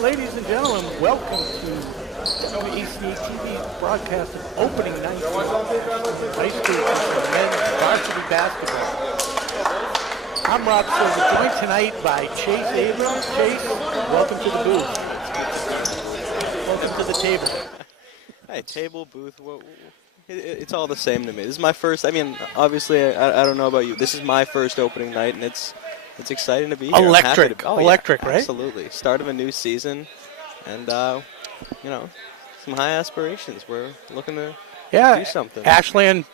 ladies and gentlemen, welcome to WACA-TV's broadcast of opening night for high school men's varsity basketball. I'm Rob Silver, joined tonight by Chase Abrams. Chase, welcome to the booth. Welcome to the table. Hey, table, booth, it's all the same to me. This is my first, obviously, I don't know about you. This is my first opening night, and it's exciting to be here. Electric, electric, yeah, right? Absolutely. Start of a new season, and, some high aspirations. We're looking to do something. Ashland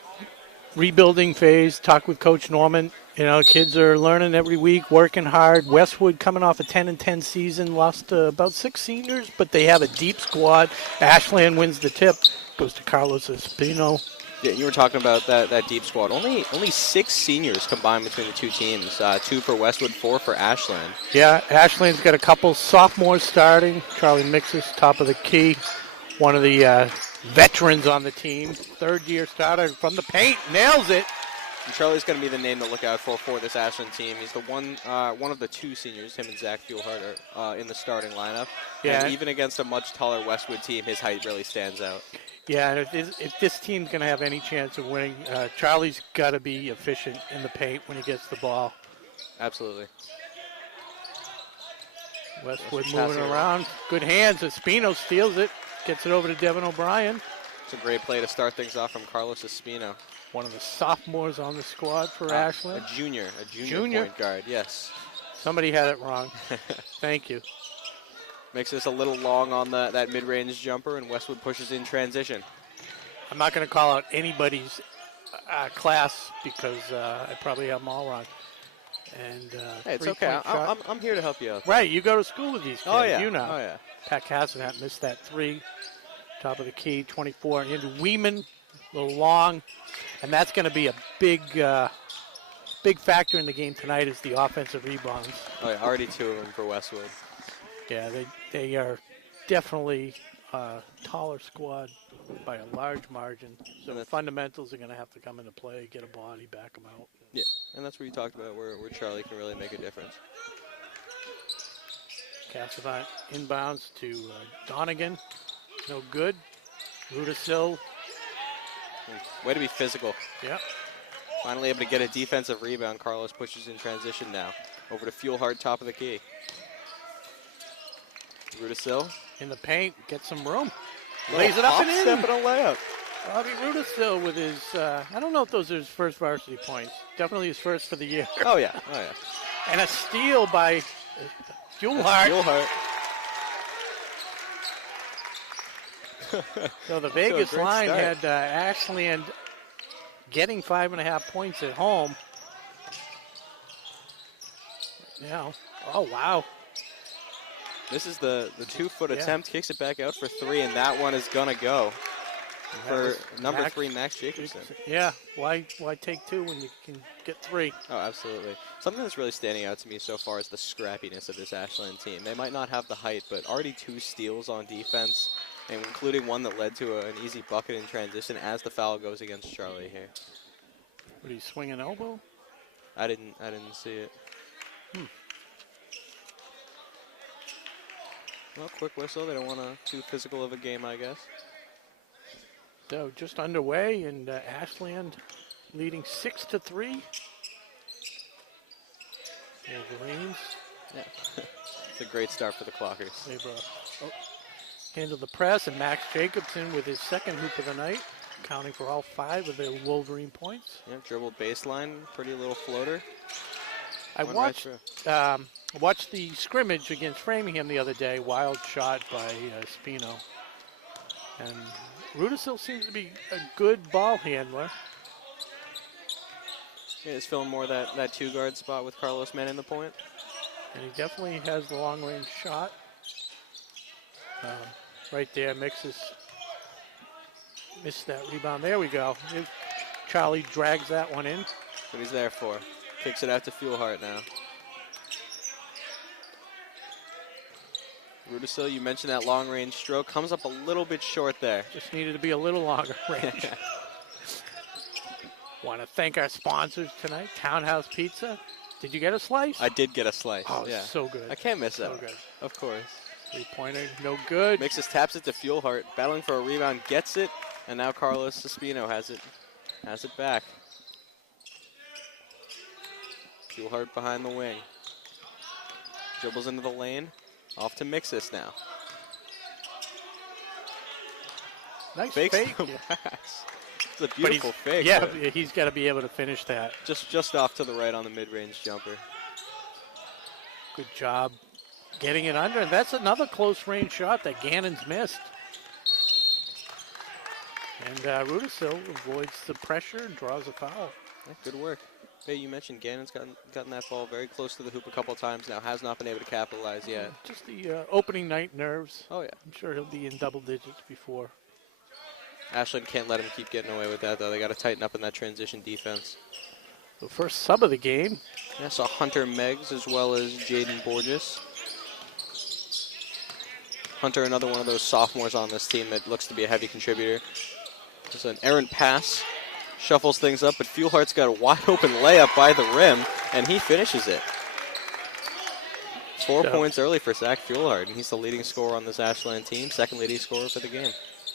rebuilding phase, talk with Coach Norman. Kids are learning every week, working hard. Westwood coming off a 10-10 season, lost about 6 seniors, but they have a deep squad. Ashland wins the tip, goes to Carlos Espino. Yeah, you were talking about that deep squad. Only 6 seniors combined between the two teams. 2 for Westwood, 4 for Ashland. Yeah, Ashland's got a couple sophomores starting. Charlie Mixes, top of the key. One of the veterans on the team. 3rd-year starter from the paint, nails it. And Charlie's going to be the name to look out for this Ashland team. He's the one of the 2 seniors, him and Zach Fuelhart, are in the starting lineup. Yeah. And even against a much taller Westwood team, his height really stands out. Yeah, and if this team's going to have any chance of winning, Charlie's got to be efficient in the paint when he gets the ball. Absolutely. Westwood moving around. Good hands. Espino steals it. Gets it over to Devin O'Brien. It's a great play to start things off from Carlos Espino. One of the sophomores on the squad for Ashland. A junior point guard, yes. Somebody had it wrong. Thank you. Makes this a little long on that mid-range jumper, and Westwood pushes in transition. I'm not going to call out anybody's class because I probably have them all wrong. And hey, it's okay. I'm here to help you out. Right, you go to school with these kids. Oh, yeah. You know. Oh, yeah. Pat Casanat missed that 3. Top of the key, 24. Andrew Weeman, a little long. And that's going to be a big factor in the game tonight is the offensive rebounds. Oh, yeah, already 2 of them for Westwood. Yeah, they are definitely a taller squad by a large margin. So the fundamentals are going to have to come into play, get a body, back them out. Yeah, and that's what you talked about where Charlie can really make a difference. Cassavant inbounds to Donegan. No good. Rudisil. Way to be physical. Yep. Finally able to get a defensive rebound. Carlos pushes in transition now. Over to Fuelhart, top of the key. Rudisil. In the paint, gets some room. Lays it up and in. Step and a layup. Bobby Rudisil with his, I don't know if those are his first varsity points. Definitely his first for the year. Oh, yeah. And a steal by Fuelhart. So the Vegas line had Ashland getting 5.5 points at home. Yeah. Oh, wow. This is the 2-foot attempt, kicks it back out for 3, and that one is going to go for number 3, Max Jacobson. Yeah, why take 2 when you can get 3? Oh, absolutely. Something that's really standing out to me so far is the scrappiness of this Ashland team. They might not have the height, but already 2 steals on defense, and including one that led to an easy bucket in transition as the foul goes against Charlie here. Would he swing an elbow? I didn't see it. Well, quick whistle. They don't want too physical of a game, I guess. So just underway, and Ashland leading 6-3. Wolverines. Yeah. It's a great start for the Clockers. They've handled the press, and Max Jacobson with his 2nd hoop of the night, accounting for all 5 of the Wolverine points. Yeah, dribbled baseline, pretty little floater. I watched the scrimmage against Framingham the other day. Wild shot by Espino. And Rudisil seems to be a good ball handler. Yeah, he's filling more that 2-guard spot with Carlos manning the point. And he definitely has the long-range shot. Right there, Mixes missed that rebound. There we go. Charlie drags that one in. That's what he's there for. Kicks it out to Fuelhart now. Rudisil, you mentioned that long-range stroke. Comes up a little bit short there. Just needed to be a little longer range. Want to thank our sponsors tonight, Townhouse Pizza. Did you get a slice? I did get a slice. Oh, yeah. So good. I can't miss that. So good. Of course. Three-pointer, no good. Mixes taps it to Fuelheart, battling for a rebound, gets it, and now Carlos Espino has it back. Fuelheart behind the wing. Dribbles into the lane, off to Mixis now. Nice Fakes fake. the Yeah. pass. It's a beautiful fake. Yeah, but he's got to be able to finish that. just off to the right on the mid-range jumper. Good job getting it under. And that's another close-range shot that Gannon's missed. And Rudisil avoids the pressure and draws a foul. Yeah, good work. Hey, you mentioned Gannon's gotten that ball very close to the hoop a couple times now. Has not been able to capitalize yet. Just the opening night nerves. Oh, yeah. I'm sure he'll be in double digits before. Ashland can't let him keep getting away with that, though. They got to tighten up in that transition defense. The first sub of the game. Yeah, saw Hunter Meggs as well as Jaden Borges. Hunter, another one of those sophomores on this team that looks to be a heavy contributor. Just an errant pass. Shuffles things up, but Fuelheart's got a wide open layup by the rim, and he finishes it. It's 4 points early for Zach Fuelheart, and he's the leading scorer on this Ashland team, second leading scorer for the game.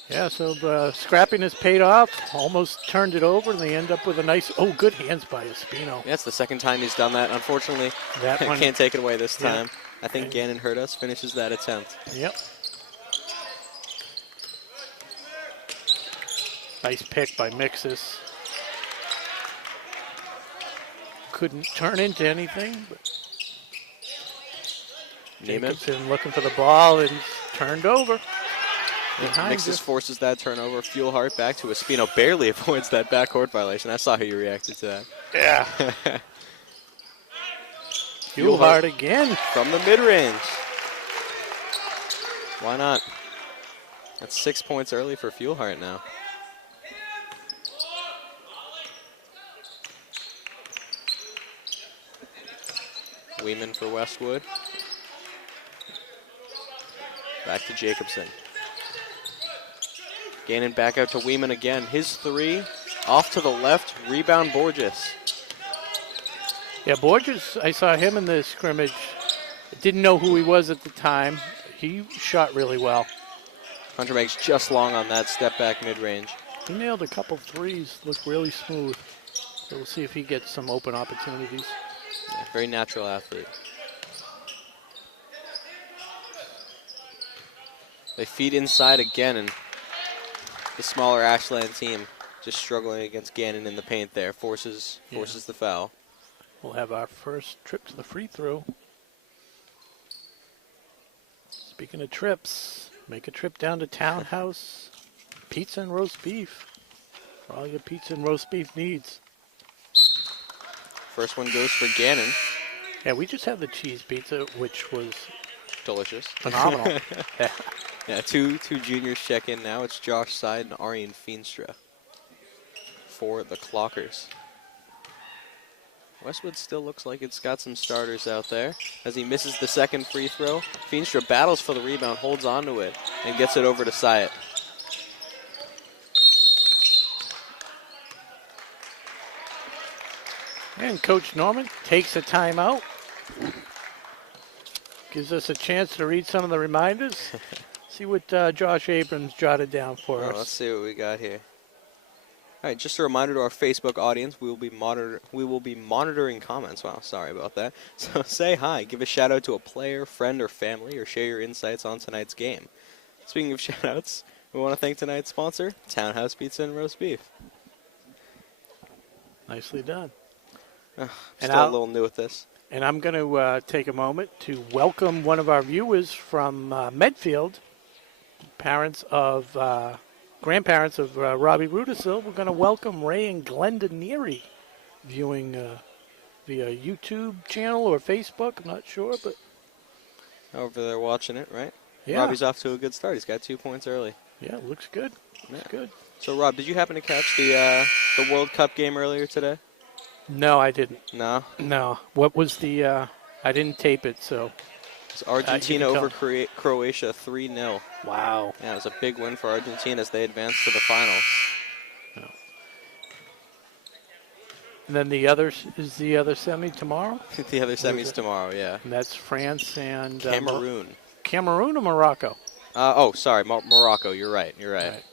Yeah, so scrappiness paid off. Almost turned it over, and they end up with a nice, good hands by Espino. Yeah, it's the second time he's done that. Unfortunately, that one can't take it away this time. Yeah. I think Gannon hurt us, finishes that attempt. Yep. Nice pick by Mixis. Couldn't turn into anything, but Jacobson looking for the ball and turned over. Mixis forces that turnover. Fuelheart back to Espino. Barely avoids that backcourt violation. I saw how you reacted to that. Yeah. Fuelheart again. From the mid-range. Why not? That's 6 points early for Fuelheart now. Weeman for Westwood. Back to Jacobson. Gannon back out to Weeman again. His three off to the left. Rebound Borges. Yeah, Borges, I saw him in the scrimmage. Didn't know who he was at the time. He shot really well. Hunter makes just long on that step back mid-range. He nailed a couple threes. Looked really smooth. So we'll see if he gets some open opportunities. Yeah, very natural athlete. They feed inside again, and the smaller Ashland team just struggling against Gannon in the paint there. Forces the foul. We'll have our first trip to the free throw. Speaking of trips, make a trip down to Townhouse. Pizza and roast beef. For all your pizza and roast beef needs. First one goes for Gannon. Yeah, we just had the cheese pizza, which was delicious. Phenomenal. Yeah. Yeah, two juniors check in now. It's Josh Seid and Arjen Feenstra for the Clockers. Westwood still looks like it's got some starters out there as he misses the second free throw. Feenstra battles for the rebound, holds onto it, and gets it over to Syatt. And Coach Norman takes a timeout. Gives us a chance to read some of the reminders. See what Josh Abrams jotted down for us. Let's see what we got here. All right, just a reminder to our Facebook audience, we will be monitoring comments. Wow, sorry about that. So say hi, give a shout out to a player, friend, or family, or share your insights on tonight's game. Speaking of shout outs, we want to thank tonight's sponsor, Townhouse Pizza and Roast Beef. Nicely done. Still a little new with this. And I'm going to take a moment to welcome one of our viewers from Medfield, grandparents of Robbie Rudisil. We're going to welcome Ray and Glenda Neary, viewing via YouTube channel or Facebook. I'm not sure, but over there watching it, right? Yeah. Robbie's off to a good start. He's got 2 points early. Yeah, looks good. Looks good. So, Rob, did you happen to catch the World Cup game earlier today? No, I didn't. No? No. What was the I didn't tape it, so. It's Argentina over Croatia 3-0. Wow. Yeah, it was a big win for Argentina as they advanced to the finals. Oh. And then the other semi tomorrow? The other semi's tomorrow, yeah. And that's France and Cameroon. Cameroon or Morocco? Oh, sorry, Morocco. You're right. You're right.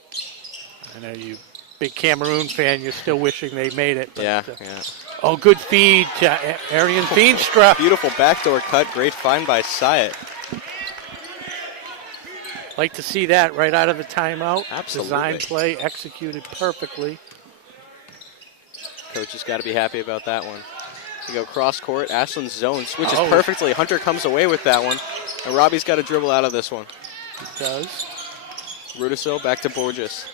I know you, big Cameroon fan. You're still wishing they made it. But, yeah. Oh, good feed to Arian Feenstra. Beautiful backdoor cut. Great find by Syatt. Like to see that right out of the timeout. Absolutely. Design play executed perfectly. Coach has got to be happy about that one. You go cross court. Ashland's zone switches Oh. perfectly. Hunter comes away with that one. And Robbie's got to dribble out of this one. He does. Rudisil back to Borges.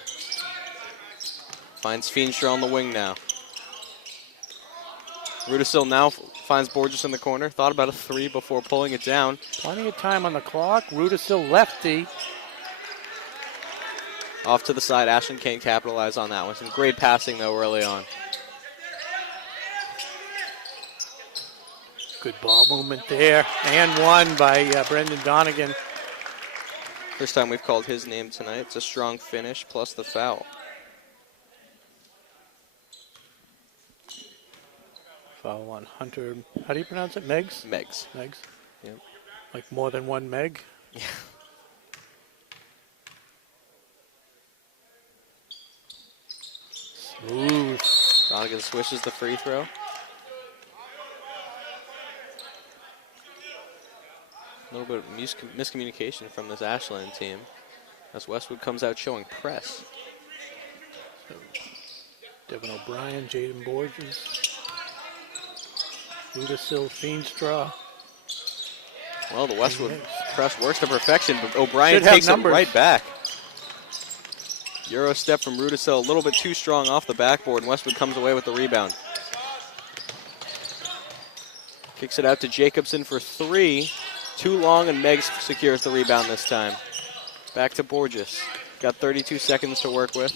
Finds Feenstra on the wing now. Rudisil now finds Borges in the corner. Thought about a three before pulling it down. Plenty of time on the clock. Rudisil lefty. Off to the side. Ashland can't capitalize on that one. Some great passing, though, early on. Good ball movement there. And one by Brendan Donegan. First time we've called his name tonight. It's a strong finish plus the foul. Foul on Hunter. How do you pronounce it? Megs? Megs. Megs. Yep. Like more than one Meg? Yeah. Smooth. Donegan swishes the free throw. A little bit of miscommunication from this Ashland team as Westwood comes out showing press. Devin O'Brien, Jaden Borges, Rudisil, Feenstra. Well, the Westwood press works to perfection, but O'Brien takes it right back. Euro step from Rudisil, a little bit too strong off the backboard, and Westwood comes away with the rebound. Kicks it out to Jacobson for three. Too long, and Meggs secures the rebound this time. Back to Borges. Got 32 seconds to work with.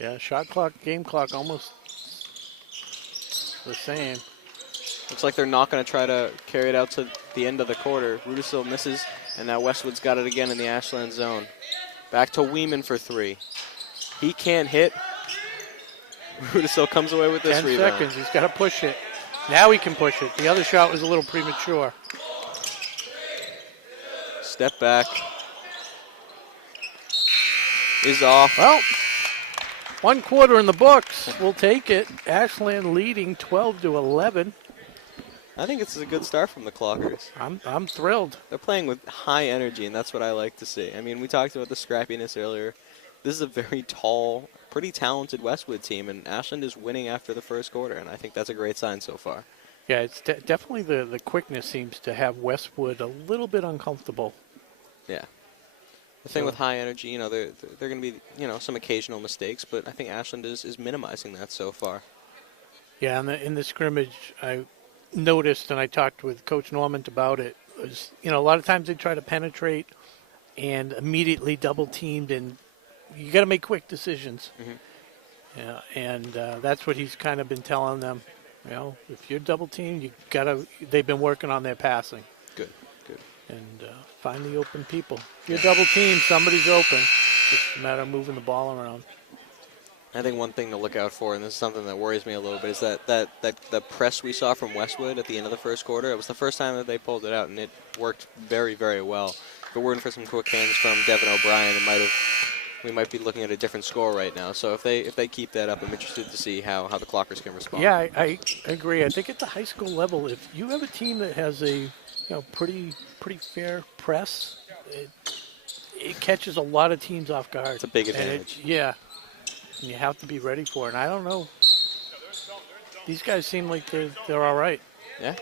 Yeah, shot clock, game clock almost the same. Looks like they're not going to try to carry it out to the end of the quarter. Rudisil misses, and now Westwood's got it again in the Ashland zone. Back to Weeman for three. He can't hit. Rudisil comes away with this 10 rebound. seconds, he's got to push it. Now he can push it. The other shot was a little premature. Step back. Is off. Well, 1 quarter in the books. We'll take it. Ashland leading 12-11. I think it's a good start from the Clockers. I'm thrilled. They're playing with high energy, and that's what I like to see. I mean, we talked about the scrappiness earlier. This is a very tall, pretty talented Westwood team, and Ashland is winning after the first quarter, and I think that's a great sign so far. Yeah, it's definitely the quickness seems to have Westwood a little bit uncomfortable. Yeah. The thing with high energy, you know, they're going to be, you know, some occasional mistakes, but I think Ashland is minimizing that so far. Yeah, in the scrimmage, I noticed, and I talked with Coach Normand about it, was, you know, a lot of times they try to penetrate and immediately double teamed, and you got to make quick decisions. Mm-hmm. Yeah, and that's what he's kind of been telling them. You know, if you're double teamed, you gotta. They've been working on their passing. Good. And find the open people. If you're double teamed, somebody's open. It's just a matter of moving the ball around. I think one thing to look out for, and this is something that worries me a little bit, is that the press we saw from Westwood at the end of the first quarter. It was the first time that they pulled it out, and it worked very, very well. If it weren't for some quick hands from Devin O'Brien, we might be looking at a different score right now. So if they keep that up, I'm interested to see how the Clockers can respond. Yeah, I agree. I think at the high school level, if you have a team that has a pretty fair press, it catches a lot of teams off guard. It's a big advantage. And you have to be ready for it. And I don't know. These guys seem like they're all right. Yeah.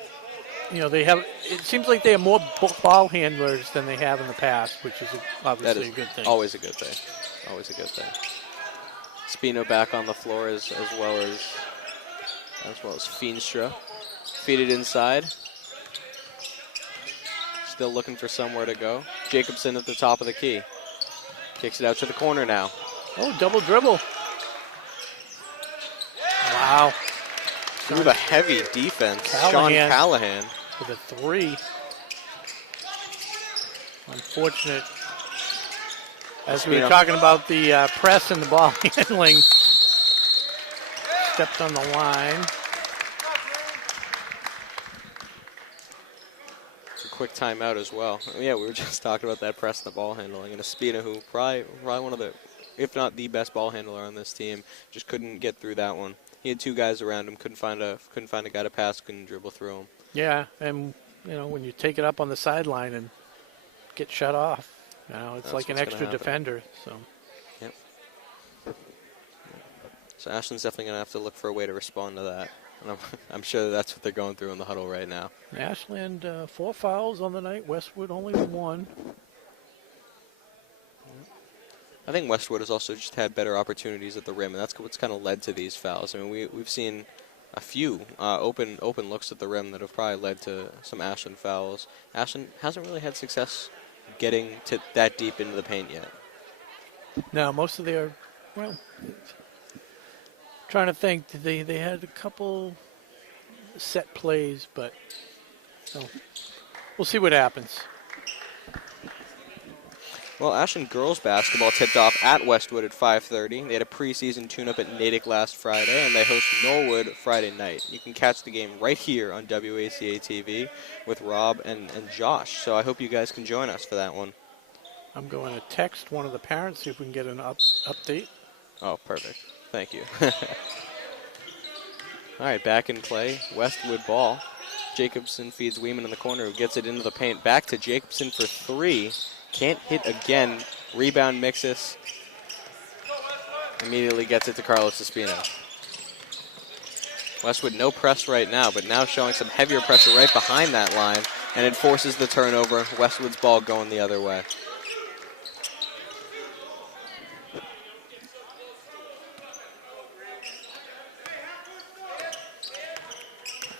You know, it seems like they have more ball handlers than they have in the past, which is obviously a good thing. Always a good thing. Always a good thing. Spino back on the floor as well as Feenstra. Feed it inside. Still looking for somewhere to go. Jacobson at the top of the key. Kicks it out to the corner now. Oh, double dribble. Wow. Through the heavy defense. Callahan. Sean Callahan. With a three. Unfortunate. As we were talking about the press and the ball handling. Stepped on the line. quick timeout as well. Yeah, we were just talking about that press and the ball handling. And Espina, who probably one of the, if not the best ball handler on this team, just couldn't get through that one. He had two guys around him, couldn't find a guy to pass, couldn't dribble through him. Yeah, and when you take it up on the sideline and get shut off, it's That's like an what's extra gonna happen. defender. So. Yep. So Ashland's definitely going to have to look for a way to respond to that. And I'm sure that's what they're going through in the huddle right now. Ashland, 4 fouls on the night. Westwood only 1. I think Westwood has also just had better opportunities at the rim, and that's what's kind of led to these fouls. I mean, we've seen a few open looks at the rim that have probably led to some Ashland fouls. Ashland hasn't really had success getting to that deep into the paint yet. No, most of their, trying to think, they had a couple set plays, but we'll see what happens. Well, Ashland girls basketball tipped off at Westwood at 5:30. They had a preseason tune-up at Natick last Friday, and they host Norwood Friday night. You can catch the game right here on WACA-TV with Rob and Josh. So I hope you guys can join us for that one. I'm going to text one of the parents, see if we can get an update. Oh, perfect. Thank you. All right, back in play. Westwood ball. Jacobson feeds Weeman in the corner, who gets it into the paint. Back to Jacobson for 3. Can't hit again. Rebound Mixus. Immediately gets it to Carlos Espino. Westwood no press right now, but now showing some heavier pressure right behind that line, and it forces the turnover. Westwood's ball going the other way.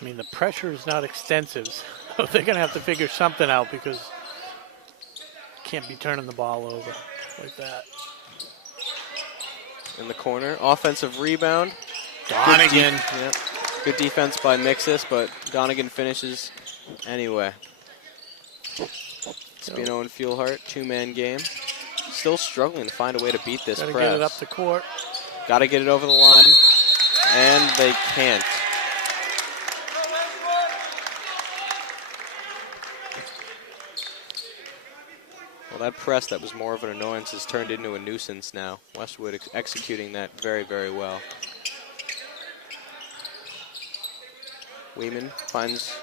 I mean, the pressure is not extensive, so they're going to have to figure something out because can't be turning the ball over like that. In the corner, offensive rebound. Donegan. Yep. Good defense by Mixus, but Donegan finishes anyway. Espino and Fuelhart, 2-man game. Still struggling to find a way to beat this press. Got to get it up the court. Got to get it over the line, and they can't. Well, that press that was more of an annoyance has turned into a nuisance now. Westwood executing that very, very well. Weeman finds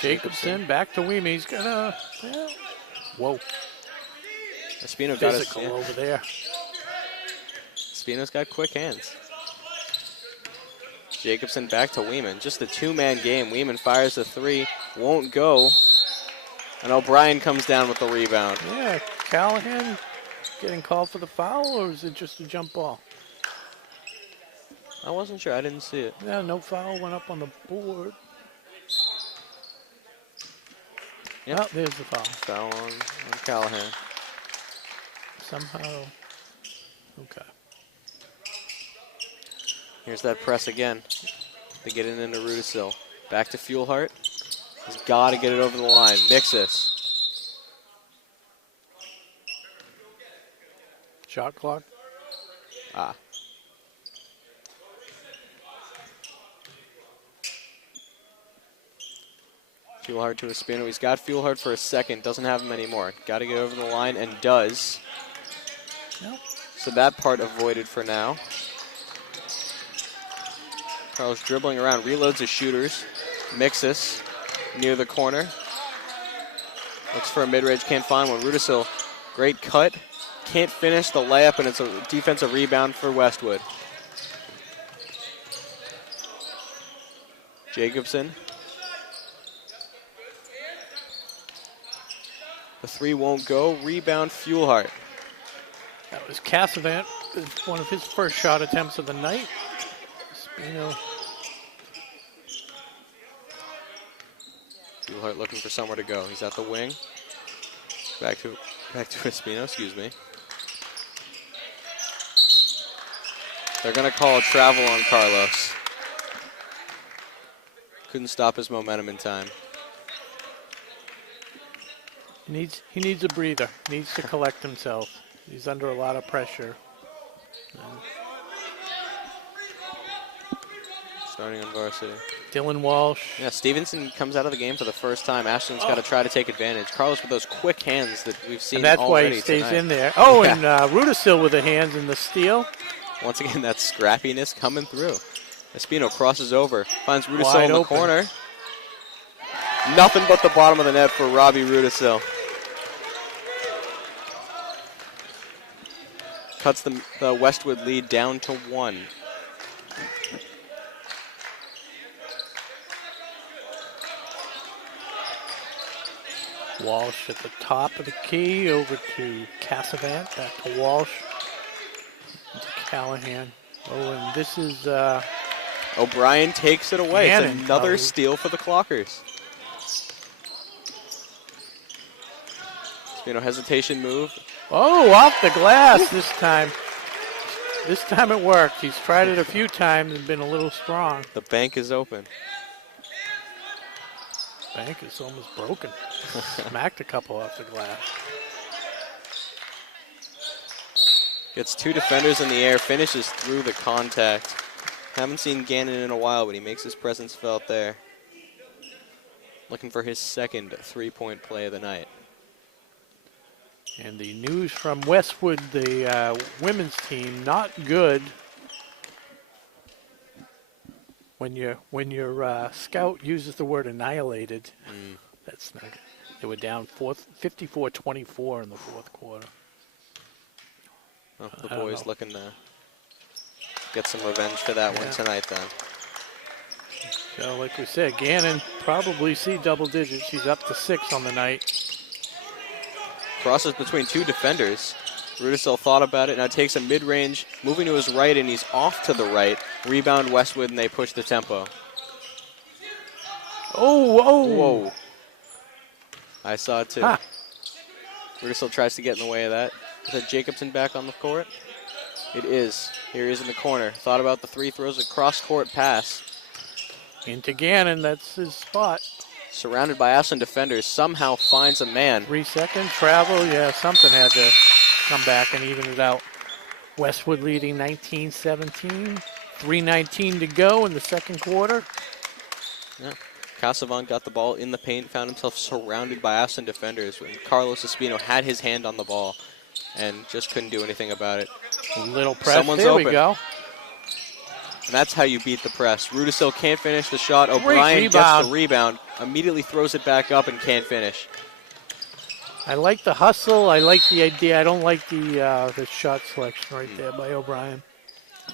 Jacobson back to Weeman. He's gonna. Whoa. Espino got Physical his, over there. Espino's got quick hands. Jacobson back to Weeman. Just a 2-man game. Weeman fires a 3, won't go. And O'Brien comes down with the rebound. Yeah, Callahan getting called for the foul, or is it just a jump ball? I wasn't sure. I didn't see it. Yeah, no foul went up on the board. Yep. Oh, there's the foul. Foul on Callahan. Somehow. Okay. Here's that press again. They get it into Rudisil. Back to Fuelhart. He's got to get it over the line. Mixus. Shot clock. Fuelhart to Espino. He's got Fuelhart for a second. Doesn't have him anymore. Got to get over the line and does. Nope. So that part avoided for now. Carlos dribbling around. Reloads his shooters. Mixus near the corner. Looks for a mid-range. Can't find one. Rudisil. Great cut. Can't finish the layup, and it's a defensive rebound for Westwood. Jacobson. The 3 won't go. Rebound, Fuelhart. That was Cassavant. One of his first shot attempts of the night. Espino. Fuelhart looking for somewhere to go. He's at the wing. Back to Espino, excuse me. They're going to call a travel on Carlos. Couldn't stop his momentum in time. He needs a breather. He needs to collect himself. He's under a lot of pressure. starting on varsity. Dylan Walsh. Yeah, Stevenson comes out of the game for the first time. Ashland's got to try to take advantage. Carlos with those quick hands that we've seen And that's already why he stays tonight. in there. Oh, and Rudisil with the hands in the steal. Once again, that scrappiness coming through. Espino crosses over, finds Rudisil Wide in the open. corner. Nothing but the bottom of the net for Robbie Rudisil. Cuts the Westwood lead down to 1. Walsh at the top of the key, over to Cassavant, back to Walsh, to Callahan. Oh, and this is O'Brien takes it away. Gannon. It's another Oh. steal for the Clockers. Espino hesitation move. off the glass this time. This time it worked. He's tried it a few times and been a little strong. The bank is open. Bank is almost broken. Smacked a couple off the glass. Gets 2 defenders in the air, finishes through the contact. Haven't seen Gannon in a while, but he makes his presence felt there. Looking for his second 3-point play of the night. And the news from Westwood, the women's team, not good. When your scout uses the word annihilated, that's not good. They were down 54-24 in the fourth quarter. Oh, the I don't boys know. looking to get some revenge for that one Yeah. tonight then. So, like we said, Gannon probably see double digits. He's up to 6 on the night. Crosses between 2 defenders. Rudisil thought about it, now takes a mid-range, moving to his right, and he's off to the right. Rebound Westwood, and they push the tempo. Whoa. I saw it too. Ha. Rudisil tries to get in the way of that. Is that Jacobson back on the court? It is. Here he is in the corner. Thought about the 3, throws a cross-court pass. Into Gannon, that's his spot. Surrounded by Ashland defenders, somehow finds a man. 3 second travel, yeah, something had to come back and even it out. Westwood leading 19-17. 3:19 to go in the second quarter. Yeah. Casavan got the ball in the paint, found himself surrounded by Ashland defenders when Carlos Espino had his hand on the ball and just couldn't do anything about it. Little press, Someone's there we open. go. And that's how you beat the press. Rudisil can't finish the shot. O'Brien gets rebound. the rebound, immediately throws it back up and can't finish. I like the hustle, I like the idea. I don't like the shot selection right there by O'Brien.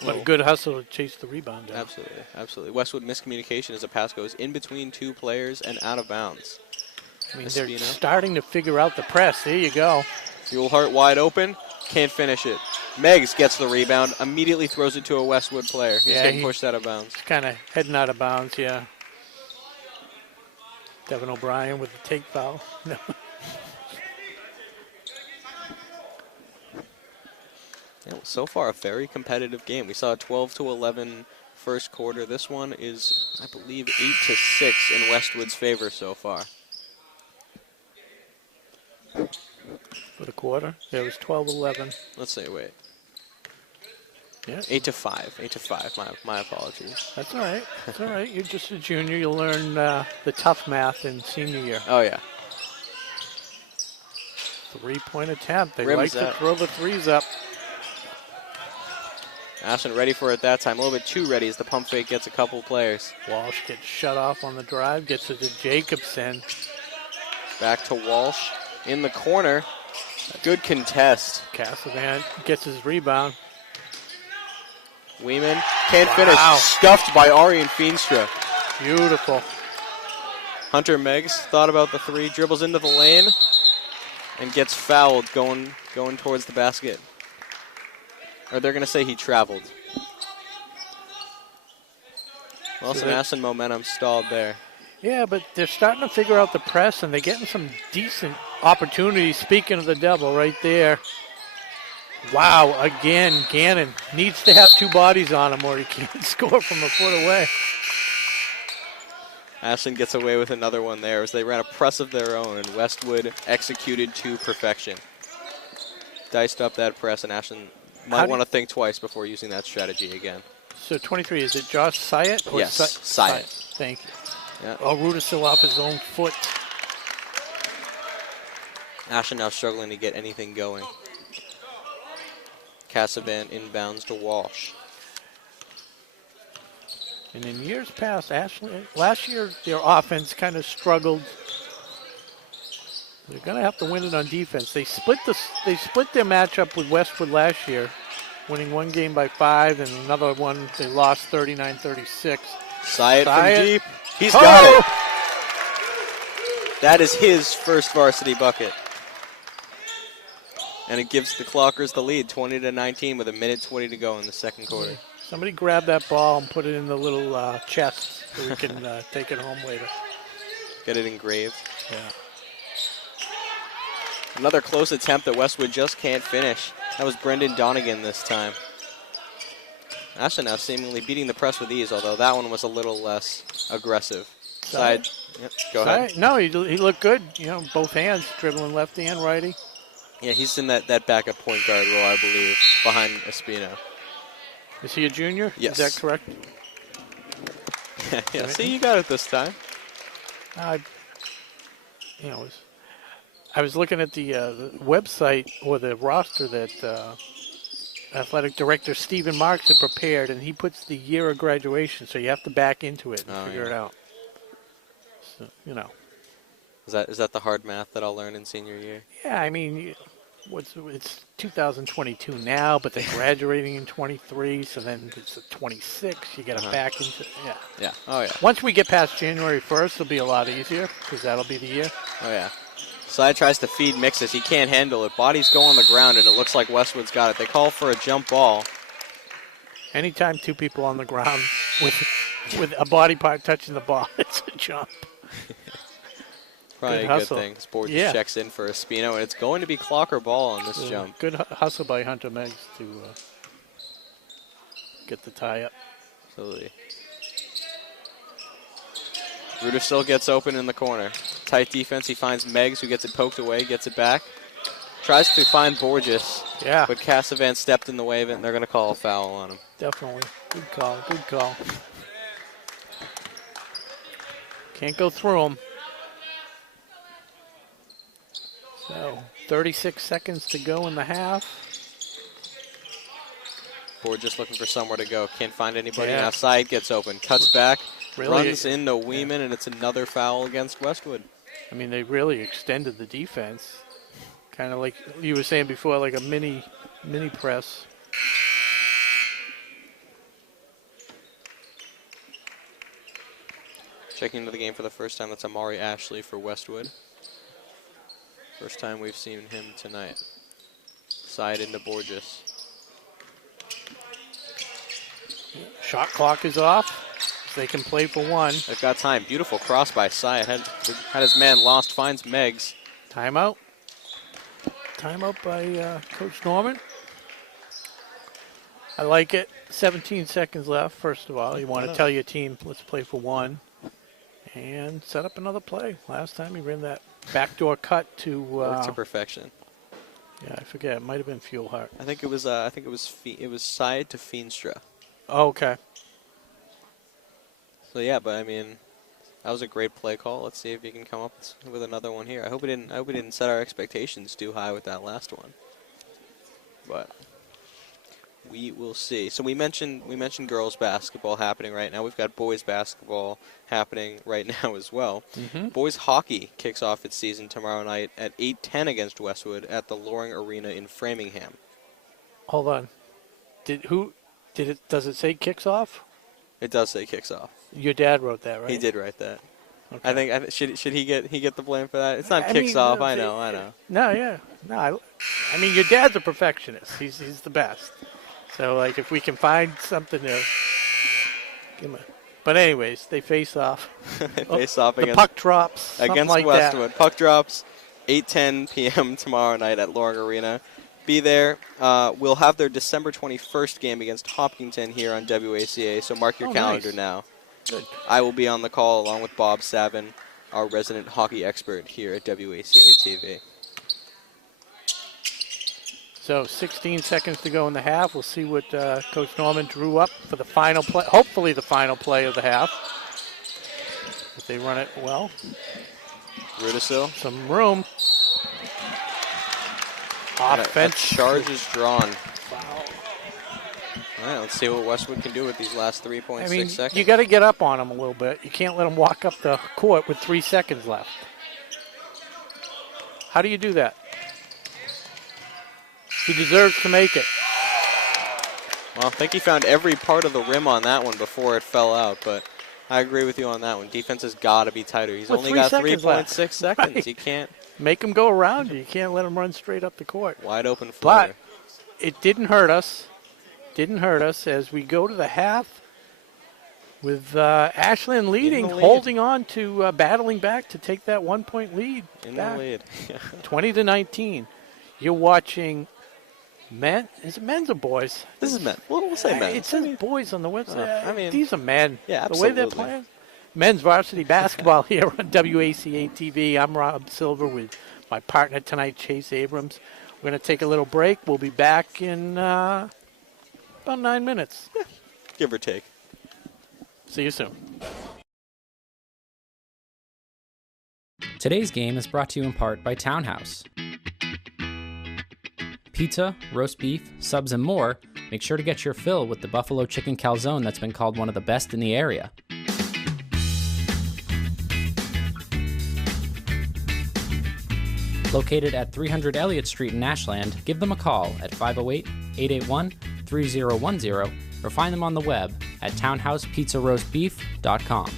But a good hustle to chase the rebound down. Absolutely, absolutely. Westwood miscommunication as a pass goes in between 2 players and out of bounds. I mean, they're Espino. starting to figure out the press. There you go. Hart wide open, can't finish it. Meggs gets the rebound, immediately throws it to a Westwood player. He's Yeah, getting pushed out of bounds. Kind of heading out of bounds, yeah. Devin O'Brien with the take foul. No. Yeah, well, so far, a very competitive game. We saw a 12-11 first quarter. This one is, I believe, 8-6 in Westwood's favor so far. For the quarter, there was 12-11. Let's say, wait, Yeah, 8-5. 8-5. My apologies. that's all right. That's all right. You're just a junior. You'll learn the tough math in senior year. Oh yeah. 3-point attempt. They Rim like is to up. throw the threes up. Ashland ready for it that time. A little bit too ready as the pump fake gets a couple players. Walsh gets shut off on the drive. Gets it to Jacobson. Back to Walsh in the corner. Good contest. Cassavant gets his rebound. Weeman can't finish. Wow. Scuffed by Arian Feenstra. Beautiful. Hunter Meggs thought about the 3, dribbles into the lane, and gets fouled going towards the basket. Or they're going to say he traveled. Well, some Ashland momentum stalled there. Yeah, but they're starting to figure out the press, and they're getting some decent opportunities. Speaking of the double right there. Wow, again, Gannon needs to have 2 bodies on him or he can't score from a foot away. Ashland gets away with another one there as they ran a press of their own, and Westwood executed to perfection. Diced up that press, and Ashland might want to think twice before using that strategy again. So 23, is it Josh Syatt? Yes, Syatt. Thank you. Yeah. Oh, Ruda still off his own foot. Ashland now struggling to get anything going. Cassavan inbounds to Walsh. And in years past, Ashland, last year their offense kind of struggled. They're going to have to win it on defense. They split their matchup with Westwood last year, winning one game by 5, and another one they lost 39-36. Syatt from deep. He's got it. That is his first varsity bucket. And it gives the Clockers the lead, 20-19, with 1:20 to go in the second quarter. Somebody grab that ball and put it in the little chest so we can take it home later. Get it engraved. Yeah. Another close attempt that Westwood just can't finish. That was Brendan Donegan this time. Ashland now seemingly beating the press with ease, although that one was a little less aggressive. Side. Yep, go ahead. No, he looked good. You know, both hands, dribbling lefty and righty. Yeah, he's in that backup point guard role, I believe, behind Espino. Is he a junior? Yes. Is that correct? Yeah, see, you got it this time. I was looking at the website or the roster that athletic director Stephen Marks had prepared, and he puts the year of graduation, so you have to back into it and figure it out. So, you know. Is that the hard math that I'll learn in senior year? Yeah, I mean, it's 2022 now, but they're graduating in 23, so then it's a 26. You got to back into Yeah. Oh yeah. Once we get past January 1st, it'll be a lot easier because that'll be the year. Oh yeah. Side tries to feed Mixes. He can't handle it. Bodies go on the ground, and it looks like Westwood's got it. They call for a jump ball. Anytime two people on the ground with a body part touching the ball, it's a jump. Probably good a hustle. good thing. Sport just checks in for Espino, and it's going to be Clocker ball on this jump. Good hustle by Hunter Meggs to get the tie up. Absolutely. Ruder still gets open in the corner. Tight defense. He finds Meggs, who gets it poked away, gets it back. Tries to find Borges. Yeah. But Cassavan stepped in the way of it, and they're going to call a foul on him. Definitely. Good call. Good call. Can't go through him. So, 36 seconds to go in the half. Borges looking for somewhere to go. Can't find anybody. Outside gets open. Cuts back. Runs into Weeman, and it's another foul against Westwood. I mean, they really extended the defense. Kind of like you were saying before, like a mini press. Checking into the game for the first time, that's Amari Ashley for Westwood. First time we've seen him tonight. Side into Borges. Shot clock is off. They can play for one. They've got time. Beautiful cross by Syatt. Had his man lost, finds Meggs. Timeout. Timeout by Coach Norman. I like it. 17 seconds left, first of all. You want to tell your team, let's play for one. And set up another play. Last time he ran that backdoor cut to... Worked to perfection. Yeah, I forget. It might have been Fuelhart. I think it was Syatt to Feenstra. Oh, okay. So yeah, but I mean, that was a great play call. Let's see if you can come up with another one here. I hope we didn't set our expectations too high with that last one. But we will see. So we mentioned girls basketball happening right now. We've got boys basketball happening right now as well. Boys hockey kicks off its season tomorrow night at 8:10 against Westwood at the Loring Arena in Framingham. Hold on. Does it say kicks off? It does say kicks off. Your dad wrote that, right? He did write that. Okay. I think should he get the blame for that? It's not kicks off. No, I know. No, yeah, no. I mean, your dad's a perfectionist. He's the best. So like, if we can find something to give him a. But anyways, they face off. They face off the against puck drops against like Westwood. That. Puck drops 8:10 p.m. tomorrow night at Loring Arena. Be there. We'll have their December 21st game against Hopkinton here on WACA, so mark your calendar now. Good. I will be on the call along with Bob Savin, our resident hockey expert here at WACA-TV. So 16 seconds to go in the half. We'll see what Coach Norman drew up for the final play, hopefully the final play of the half. If they run it well. Rudisil. Some room. Offense. Charge is drawn. Wow. All right, let's see what Westwood can do with these last 3.6 seconds. You got to get up on them a little bit. You can't let them walk up the court with 3 seconds left. How do you do that? He deserves to make it. Well, I think he found every part of the rim on that one before it fell out, but I agree with you on that one. Defense has got to be tighter. He's only got 3.6 seconds. Right. You can't make him go around you. You can't let him run straight up the court. Wide open floor. But it didn't hurt us. Didn't hurt us as we go to the half with Ashland leading, holding on to battling back to take that 1-point lead. In the lead. 20-19. You're watching men. Is it men's or boys? This is men. We'll say men. It says boys on the website. These are men. Yeah, the way they're playing. Men's varsity basketball here on WACA-TV. I'm Rob Silver with my partner tonight, Chase Abrams. We're going to take a little break. We'll be back in about 9 minutes. Yeah, give or take. See you soon. Today's game is brought to you in part by Townhouse. Pizza, roast beef, subs, and more. Make sure to get your fill with the buffalo chicken calzone that's been called one of the best in the area. Located at 300 Elliott Street in Ashland, give them a call at 508-881-3010 or find them on the web at townhousepizzaroastbeef.com.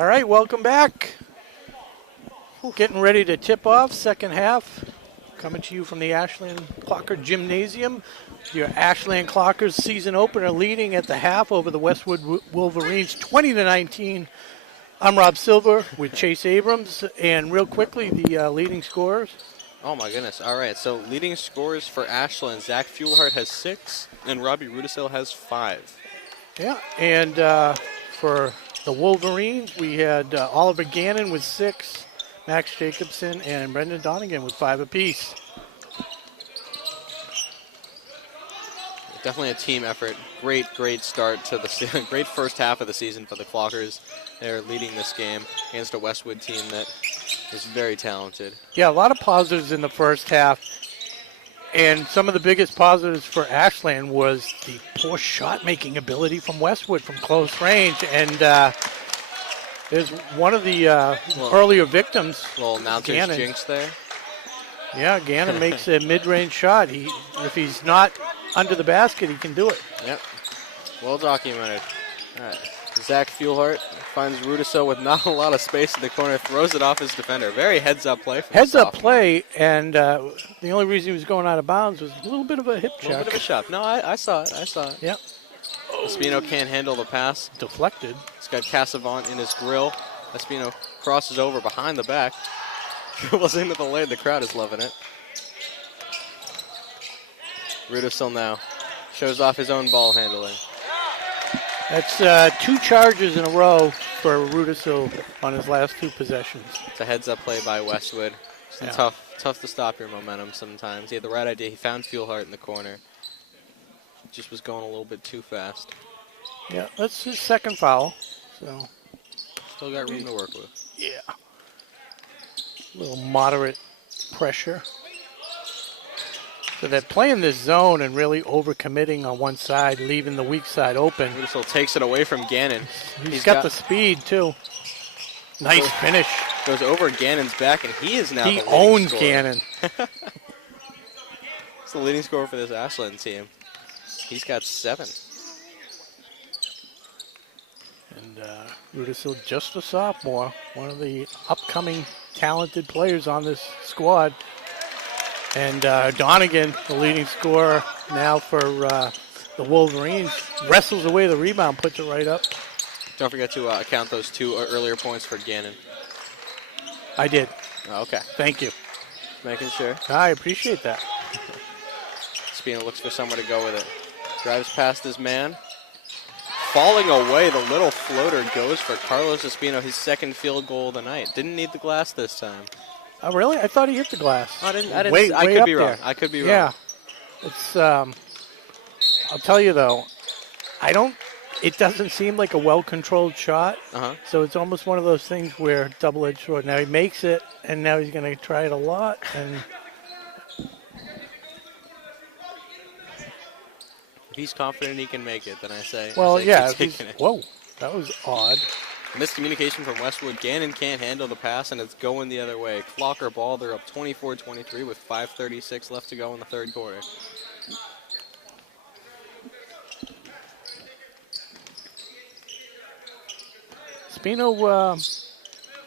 All right, welcome back. Getting ready to tip off second half. Coming to you from the Ashland Clocker Gymnasium. Your Ashland Clockers season opener leading at the half over the Westwood Wolverines 20-19. I'm Rob Silver with Chase Abrams. And real quickly, the leading scorers. Oh my goodness. All right, so leading scorers for Ashland, Zach Fuelhart has 6 and Robbie Rudisil has 5. Yeah, and for the Wolverines, we had Oliver Gannon with 6, Max Jacobson and Brendan Donegan with 5 apiece. Definitely a team effort. Great start to the great first half of the season for the Clockers. They're leading this game against a Westwood team that is very talented. Yeah, a lot of positives in the first half. And some of the biggest positives for Ashland was the poor shot-making ability from Westwood from close range. And there's one of the earlier victims, Little announcer's Gannon. jinx there. Yeah, Gannon makes a mid-range shot. If he's not under the basket, he can do it. Yep. Well documented. All right. Zach Fuelhart finds Rudisil with not a lot of space in the corner, throws it off his defender. Very heads-up play. Heads-up play, and the only reason he was going out of bounds was a little bit of a hip check. A little bit of a shot. No, I saw it. Yep. Espino can't handle the pass. Deflected. He's got Casavant in his grill. Espino crosses over behind the back. Dribbles into the lane. The crowd is loving it. Rudisil now shows off his own ball handling. That's 2 charges in a row for Rudisil on his last 2 possessions. It's a heads-up play by Westwood. It's tough to stop your momentum sometimes. He had the right idea. He found Fuelhart in the corner. Just was going a little bit too fast. Yeah, that's his second foul. So Still got room to work with. yeah, a little moderate pressure. So they're playing this zone and really overcommitting on one side, leaving the weak side open. Rudisil takes it away from Gannon. He's got the speed, too. Nice finish. Goes over Gannon's back, and he is now He the leading owns scorer. Gannon. He's the leading scorer for this Ashland team. He's got 7. And Rudisil, just a sophomore, one of the upcoming talented players on this squad. And Donegan, the leading scorer now for the Wolverines, wrestles away the rebound, puts it right up. Don't forget to count those 2 earlier points for Gannon. I did. Oh, okay. Thank you. Making sure. I appreciate that. Espino looks for somewhere to go with it. Drives past his man. Falling away, the little floater goes for Carlos Espino, his second field goal of the night. Didn't need the glass this time. Oh, really? I thought he hit the glass. I didn't. Way I could up be wrong. there. I could be wrong. Yeah. It's, I'll tell you, though, it doesn't seem like a well-controlled shot. Uh-huh. So it's almost one of those things where double-edged sword. Now he makes it, and now he's going to try it a lot. And If he's confident he can make it, then I say. well, I say yeah. keep taking it. Whoa, that was odd. Miscommunication from Westwood. Gannon can't handle the pass, and it's going the other way. Clocker ball. They're up 24-23 with 5:36 left to go in the third quarter. Espino,